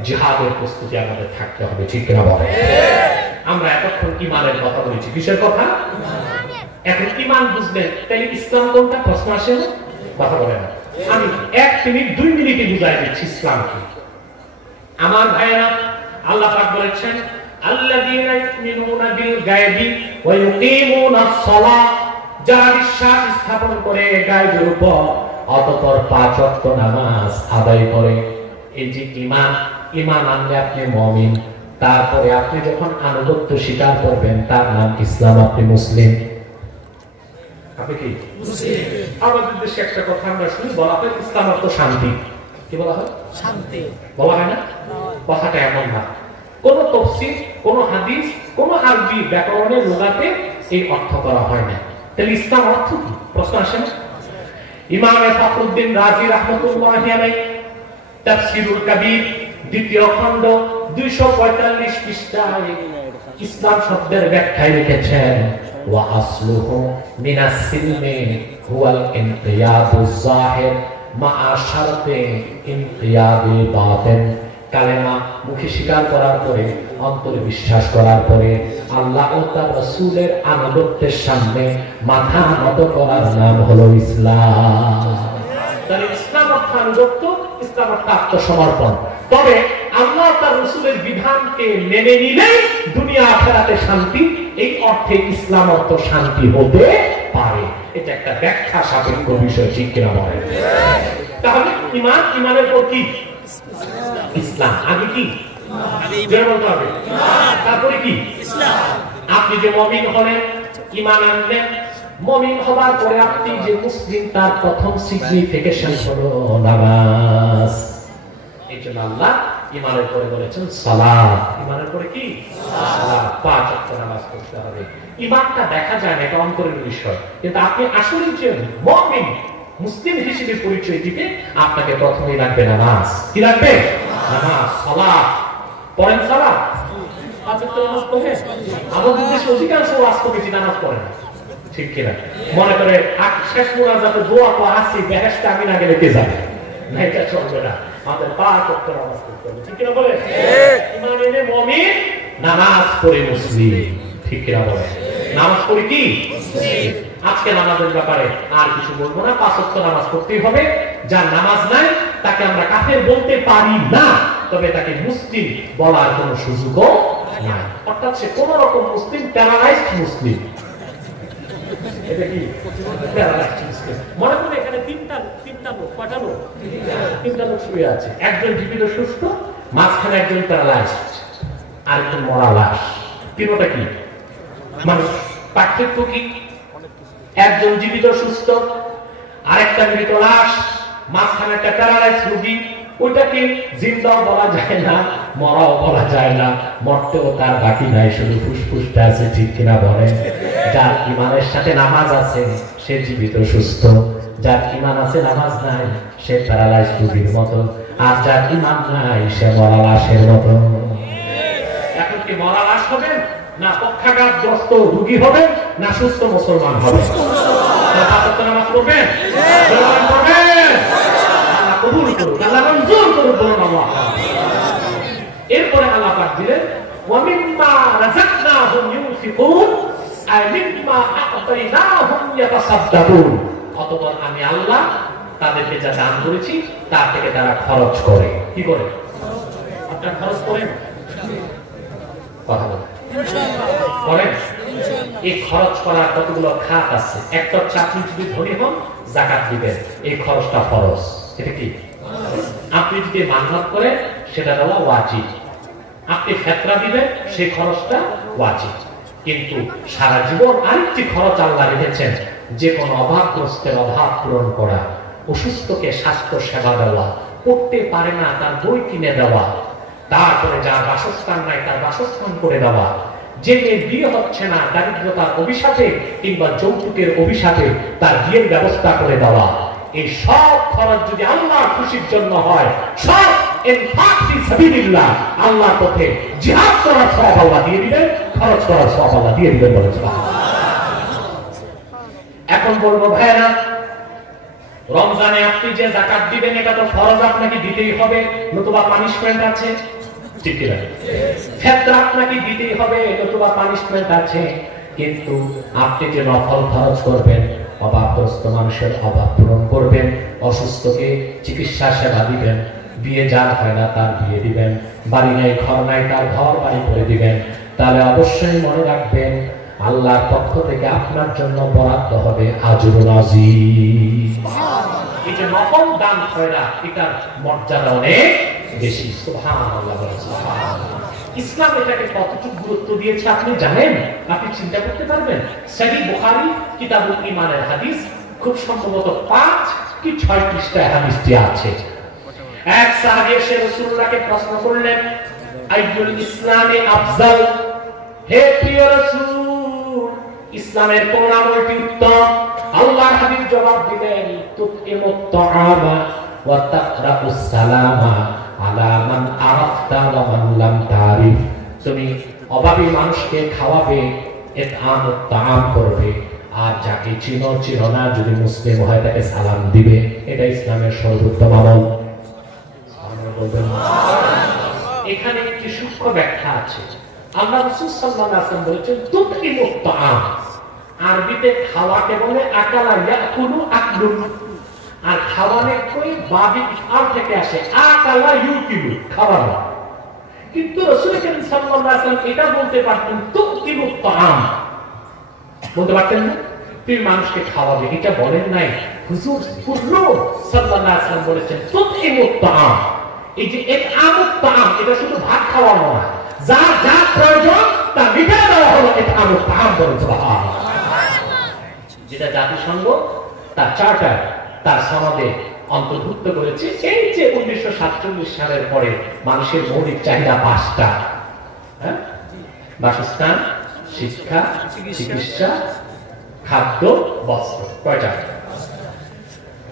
জিহাদের প্রস্তুতি আমাদের থাকতে হবে, ঠিক কিনা বলে? আমরা এতক্ষণ ঈমানের কথা বলেছি, কিসের কথা? এখন ঈমান বুঝলেন, তাই ইসলাম কোনটা? প্রশ্ন আসে না? কথা বলে না। আমি 1 মিনিট 2 মিনিটে বুঝাই দিচ্ছি ইসলাম কি। আমার ভাইরা, আল্লাহ পাক বলেছেন আল্লাযীনা ইউমিনুনা বিল গায়বি ওয়া ইউকিমুনাস সালাহ, যারা বিশ্বাস স্থাপন করে গায়বের উপর, অতঃপর 5 ওয়াক্ত নামাজ আদায় করে। এই যে ঈমান, ঈমান আনলে আপনি মুমিন, তারপরে আপনি যখন আনুগত্য স্বীকার করবেন তার নাম ইসলাম, আপনি মুসলিম। আপনি কি মুসলিম? আমাদের দেশে একটা কথা আমরা শুনি, বলা হয় ইসলাম অর্থ শান্তি। কি বলা হয়? শান্তি বলা হয় না? কথাটা এমন না। কোন তাফসীর, কোন হাদিস, কোন আরবি ব্যাকরণের লুগাতে এই অর্থ করা হয় না। তাহলে ইসলাম অর্থ কি? প্রশ্ন আসে না? ইমাম ফখরুদ্দিন রাজি রাহমাতুল্লাহি আলাইহি তাফসীরুল কবির দ্বিতীয় খণ্ড 245 পৃষ্ঠায় ইসলাম শব্দের ব্যাখ্যায় লিখেছেন, ওয়া আসলুহু মিনাস সিলমি হুয়াল ইনকিয়াদুজ যাহির মা শারতে ইনকিয়াদুল বাতিন। কালেমা মুখে স্বীকার করার পরে, অন্তরে বিশ্বাস করার পরে আল্লাহ ও তার রাসূলের আনুগত্যের সামনে মাথা নত করার নাম হলো ইসলাম। তাহলে ইসলাম অর্থ আনুগত্য, ইসলাম অর্থ আত্মসমর্পণ। তবে আল্লাহ তার রাসূলের বিধানকে মেনে নিলেই দুনিয়া আখিরাতে শান্তি, এই অর্থে ইসলাম অর্থ শান্তি হতে পারে। এটা একটা ব্যাখ্যা সাপেক্ষ বিষয়, ঠিক কিনা বলেন? তাহলে ঈমান, ঈমানের পর কি? ইসলাম। আগে কি? বলতে হবে তারপরে কি? ইসলাম। আপনি যে মুমিন হলেন, ঈমান আনলেন, মুমিন হবার পরে আপনি যে মুসলিম, তার প্রথম সিগনিফিকেশন হলো নামাজ। এই জন্য আল্লাহ ঈমানের পরে বলেছেন সালাত। ঈমানের পরে কি? সালাত। 5 ওয়াক্ত নামাজ পড়তে হবে। ঈমানটা দেখা যায় না, এটা অন্তরের বিষয়। কিন্তু আপনি আসলে যে মুমিন, মুসলিম হিসেবে পরিচয় দিতে আপনাকে প্রথমেই লাগবে নামাজ। কি লাগবে? নামাজ, সালাত। পড়েন সালাত? আপনি তো নামাজ পড়েন? আমাদের দেশে অধিকাংশ ওয়াজ কমিটি নামাজ পড়ে না, ঠিক কিনা? মনে করে শেষ মুনাজাতে দোয়া তো আসি, বেহেশতে আমি না গেলে কে যাবে না, এটা চলবে না। আমাদের 5 ওয়াক্ত নামাজ পড়তে হবে, ঠিক কিনা বলে? ঈমান এনে মুমিন, নামাজ পড়ে মুসলিম, ঠিক কিনা বলে? নামাজ পড়ে কি? মুসলিম। আজকে নামাজের ব্যাপারে আর কিছু বলবো না। 5 ওয়াক্ত নামাজ পড়তেই হবে। যার নামাজ নাই তাকে আমরা কাফের বলতে পারি না, তবে তাকে মুসলিম বলার কোনো সুযোগও নাই। অর্থাৎ সে কোন রকম মুসলিম, প্যারালাইজড মুসলিম। এটা কি? প্যারালাইজড মুসলিম। মনে করে এখানে তিনটা লোক, কয়টা লোক? তিনটা লোক শুয়ে আছে। একজন জীবিত সুস্থ, মাঝখানে একজন প্যারালাইজড, আর একজন মরা লাশ। তিনটা কি মানুষ? পার্থক্য কি? একজন জীবিত সুস্থ, আরেকটা মৃত লাশ, মাঝখানে একটা প্যারালাইজড রোগী। ওইটাকে জিন্দাও বলা যায় না, মরাও বলা যায় না, মরতেও তার বাকি নাই, শুধু ফুসফুসটা আছে, ঠিক কিনা বলেন? যার ঈমানের সাথে নামাজ আছে সে জীবিত সুস্থ, যার ঈমান আছে নামাজ নাই সে প্যারালাইজড রোগীর মতো, আর যার ঈমান নাই সে মরা লাশের মতো। এখন কি মরা লাশ হবেন, না পক্ষাঘাতগ্রস্ত রোগী হবেন, না সুস্থ মুসলমান হবেন? নামাজ পড়বেন, কবুল করুন, আল্লাহ মঞ্জুর করুন, বলুন আল্লাহ। এরপরে আল্লাহ পাক দিলেন ওয়া মিম্মা রাযাকনাহুম ইউনফিকুন আই মিম্মা আ'তাইনাহুম ইয়াতাসাদদাকুন। অতঃপর আমি আল্লাহ তাদেরকে যা দান করেছি তার থেকে তারা খরচ করে। কি করে? আপনারা খরচ করেন? কথা বলেন, করেন? এই খরচ করার কতগুলো খাত আছে। একটা হচ্ছে আপনি যদি ধনী হন, যাকাত দিবেন, এই খরচটা ফরজ। এটা কি? আপনি যদি মান্নাত করেন, সেটা হলো ওয়াজিব। আপনি ফিতরা দিবেন, সেই খরচটা ওয়াজিব। কিন্তু সারা জীবন আরেকটি খরচ আল্লাহ রেখেছেন, যে কোনো অভাবগ্রস্তের অভাব পূরণ করা, অসুস্থকে স্বাস্থ্য সেবা দেওয়া, পড়তে পারে না তার বই কিনে দেওয়া, তারপরে যার বাসস্থান নাই তার বাসস্থান করে দেওয়া, যে বিয়ে হচ্ছে না দারিদ্রতার অভিশাপে কিংবা যৌতুকের অভিশাপে তার বিয়ের ব্যবস্থা করে দেওয়া। এই সব খরচ যদি আল্লাহর খুশির জন্য হয়, সব ইনফাক ফি সাবিলিল্লাহ, আল্লাহর পথে জিহাদ করার সওয়াব আল্লাহ দিয়ে দিবেন, খরচ করার সওয়াব আল্লাহ দিয়ে দিবেন। বলেন সুবহানাল্লাহ। এখন বলবো ভাইরা, রমজানে আপনি যে যাকাত দিবেন এটা তো ফরজ, আপনাকে দিতেই হবে, নতুবা পানিশমেন্ট আছে, ঠিক কি না? ফিতরা আপনাকে দিতেই হবে, নতুবা পানিশমেন্ট আছে। কিন্তু আপনি যে নফল খরচ করবেন, অভাবগ্রস্ত মানুষের অভাব পূরণ করবেন, অসুস্থকে চিকিৎসা সেবা দিবেন, বিয়ে যার হয় না তার বিয়ে দিবেন, বাড়ি নাই ঘর নাই তার ঘর বাড়ি করে দিবেন, তাহলে অবশ্যই মনে রাখবেন আল্লাহর পক্ষ থেকে আপনার জন্য বরাদ্দ হবে আজরুল আযীম। এই যে নকল দান খয়রাত, এটার মর্যাদা অনেক বেশি। সুবহানাল্লাহ, সুবহানাল্লাহ। ইসলাম এটাকে কতটুকু গুরুত্ব দিয়েছে আপনি জানেন? আপনি চিন্তা করতে পারবেন? সহিহ বুখারী কিতাবুল ঈমানের হাদিস, খুব সম্ভবত 5 কি 6 পৃষ্ঠায় হাদিসটি আছে। এক সাহাবী এসে রাসূলুল্লাহকে প্রশ্ন করলেন, আইয়ুল ইসলামে আফজাল, হে প্রিয় রাসূল, ইসলামের কোন আমলটি উত্তম? আল্লাহর হাবিব জবাব দিলেন, তুতইমুত তাআমা ওয়া তাকরাউস সালামা আলা মান আরাফতা ওয়া মান লাম তারিফ। তুমি অভাবী মানুষকে খাওয়াবে, ইতআমুত তাআম করবে, আর যাকে চিনো চিনো না, যদি মুসলিম হয় তাকে সালাম দিবে। এটা ইসলামের সর্বোত্তম আমল। এখানে একটি সূক্ষ্ম ব্যাখ্যা আছে। আল্লাহ রাসূল সাল্লাল্লাহু আলাইহি ওয়াসাল্লাম বলেছেন, তুতইমুত তাআম, আরবিতে খাওয়াকে বলে আকালা ইয়াকুলু আকলুন, আর খাওয়ানে কই বাবি আর থেকে আসে আকালা ইউকিলু, খাওয়ানো। কিন্তু রাসূল করিম সাল্লাল্লাহু আলাইহি ওয়াসাল্লাম এটা বলতে পারতেন তুতইমুত তাআম, বলতে পারতেন না তুমি মানুষকে খাওয়াবে, এটা বলেন নাই। হুজুর পুরো সাল্লাল্লাহু আলাইহি ওয়াসাল্লাম বলেছেন তুতইমুত তাআম। এই যে ইতআমুত তাআম, এটা শুধু ভাত খাওয়ানো না, যা যা প্রয়োজন তা মিটানো দেওয়া হলো ইতআমুত তাআম বলে। সুবহানাল্লাহ। যেটা জাতিসংঘ তার চার্টার, তার সনদে অন্তর্ভুক্ত করেছে। এই যে 1947 সালের পরে মানুষের মৌলিক চাহিদা 5টা, বাসস্থান, শিক্ষা, চিকিৎসা, খাদ্য, বস্ত্র, কয়টা?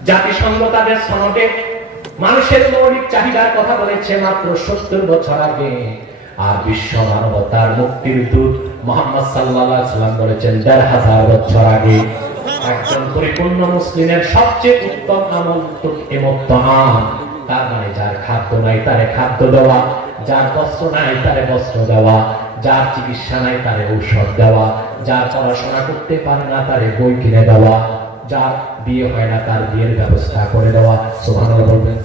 জাতিসংঘ তাদের সনদে মানুষের মৌলিক চাহিদার কথা বলেছে মাত্র 70 বছর আগে, আর বিশ্ব মানবতার মুক্তির দূত মুহাম্মদ সাল্লাল্লাহু আলাইহি ওয়াসাল্লাম বলেছেন 1500 বছর আগে। একজন পরিপূর্ণ মুসলিমের সবচেয়ে উত্তম আমল তুতইমুত তাআম। তার মানে যার খাদ্য নাই তারে খাদ্য দেওয়া, যার বস্ত্র নাই তারে বস্ত্র দেওয়া, যার চিকিৎসা নাই তারে ঔষধ দেওয়া, যার পড়াশোনা করতে পারে না তারে বই কিনে দেওয়া, যার বিয়ে হয় না তার বিয়ের ব্যবস্থা করে দেওয়া। সুবহানাল্লাহ বলবেন।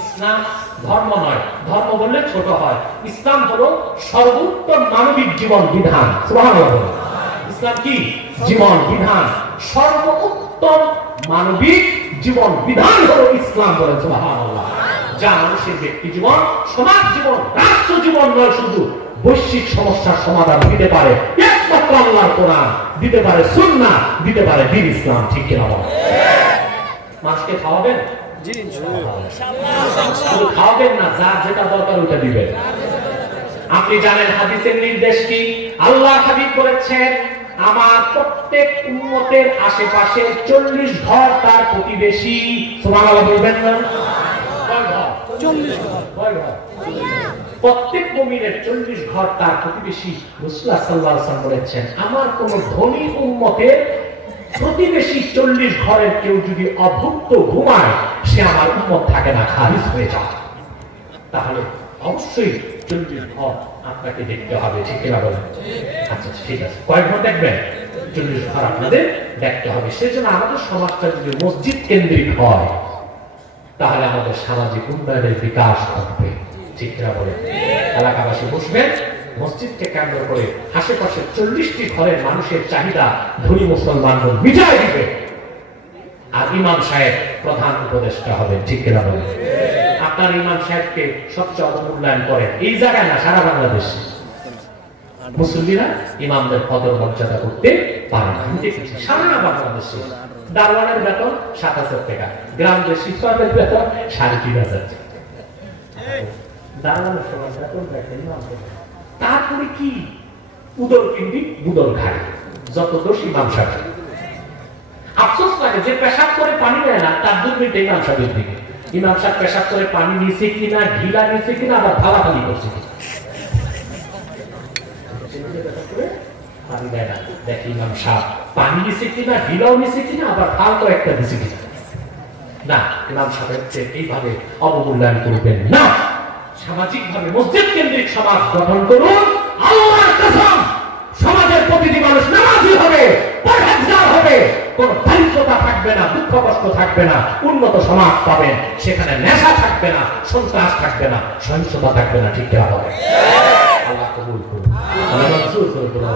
ইসলাম ধর্ম নয়, ধর্ম বললে ছোট হয়। ইসলাম হলো সর্বোত্তম মানবিক জীবন বিধান। সুবহানাল্লাহ। ইসলাম কি? জীবন বিধান, সর্বোত্তম মানবিক জীবন বিধান হলো ইসলাম বলে। সুবহানাল্লাহ। যা মানুষের ব্যক্তি জীবন, সমাজ জীবন, রাষ্ট্র জীবন নয়, শুধু বৈশ্বিক সমস্যার সমাধান দিতে পারে একমাত্র আল্লাহর কোরআন, দিতে পারে সুন্নাহ, দিতে পারে দ্বীন ইসলাম। ঠিক কিনা বলেন? মানুষকে খাওয়াবেন? জি ইনশাআল্লাহ। শুধু খাওয়াবেন না, যার যেটা দরকার ওটা দিবেন। আপনি জানেন হাদিসের নির্দেশ কি? আল্লাহ হাবিব বলেছেন, আমার প্রত্যেক উম্মতের আশেপাশে 40 ঘর তার প্রতিবেশী। সুবহানাল্লাহ বলবেন না? কয় ঘর? 40 ঘর। কয় ঘর? প্রত্যেক মুমিনের 40 ঘর তার প্রতিবেশী। রাসূলুল্লাহ সাল্লাল্লাহু আলাইহি ওয়াসাল্লাম বলেছেন, আমার কোন ধনী উম্মতের প্রতিবেশী 40 ঘরের কেউ যদি অভুক্ত ঘুমায়, সে আমার উম্মত থাকে না, খারিজ হয়ে যায়। তাহলে অবশ্যই 40 ঘর আপনাকে দেখতে হবে। ঠিক কিনা বলেন? আচ্ছা ঠিক আছে, কয় ঘর দেখবেন? 40 ঘর আপনাদের দেখতে হবে। সেজন্য আমাদের সমাজটা যদি মসজিদ কেন্দ্রিক হয়, তাহলে আমাদের সামাজিক উন্নয়নের বিকাশ ঘটবে। ঠিক কিনা বলেন? এলাকাবাসী বসবেন, মসজিদকে কেন্দ্র করে আশেপাশে 40টি ঘরের মানুষের চাহিদা ধনী মুসলমানগণ মিটায় দিবে, আর ইমাম সাহেব প্রধান উপদেষ্টা হবে। ঠিক কিনা বলেন? আপনার ইমাম সাহেবকে সবচেয়ে অবমূল্যায়ন করেন এই জায়গায় না, সারা বাংলাদেশে মুসল্লিরা ইমামদের কদর মর্যাদা করতে পারে না। আমি দেখেছি সারা বাংলাদেশে দারওয়ানের বেতন 7000 টাকা, গ্রাম দেশি ইমামের বেতন 3500 টাকা। দারওয়ানের সমান বেতন দেখেন ইমামদের। তারপরে কি উদর কিন্দি বুদর খায়, যত দোষ ইমাম সাহেব। আফসোস লাগে যে পেশাব করে পানি নেয় না, তার দুর্নীতি ইমাম সাহেবের দিকে। ইমাম সাহেব পেশাব করে পানি নিয়েছে কিনা, ঢিলা নিয়েছে কিনা, আবার ফালাফালি করছে পানি দেয় না। দেখি ইমাম সাহেব পানি নিয়েছে কিনা, ঢিলাও নিয়েছে কিনা, আবার ফালতো একটা দিছে কিনা। না, ইমাম সাহেবের এইভাবে অবমূল্যায়ন করবেন না। সামাজিক ভাবে মসজিদ কেন্দ্রিক সমাজ গঠন করুন। আল্লাহর কসম, সমাজের প্রতিটি মানুষ নামাজি হবে, পরহেজগার হবে, কোন দারিদ্রতা থাকবে না, দুঃখ কষ্ট থাকবে না, উন্নত সমাজ পাবেন। সেখানে নেশা থাকবে না, সন্ত্রাস থাকবে না, সহিংসতা থাকবে না। ঠিক কিনা বলেন? আল্লাহ কবুল করুন, আল্লাহ মঞ্জুর করুন।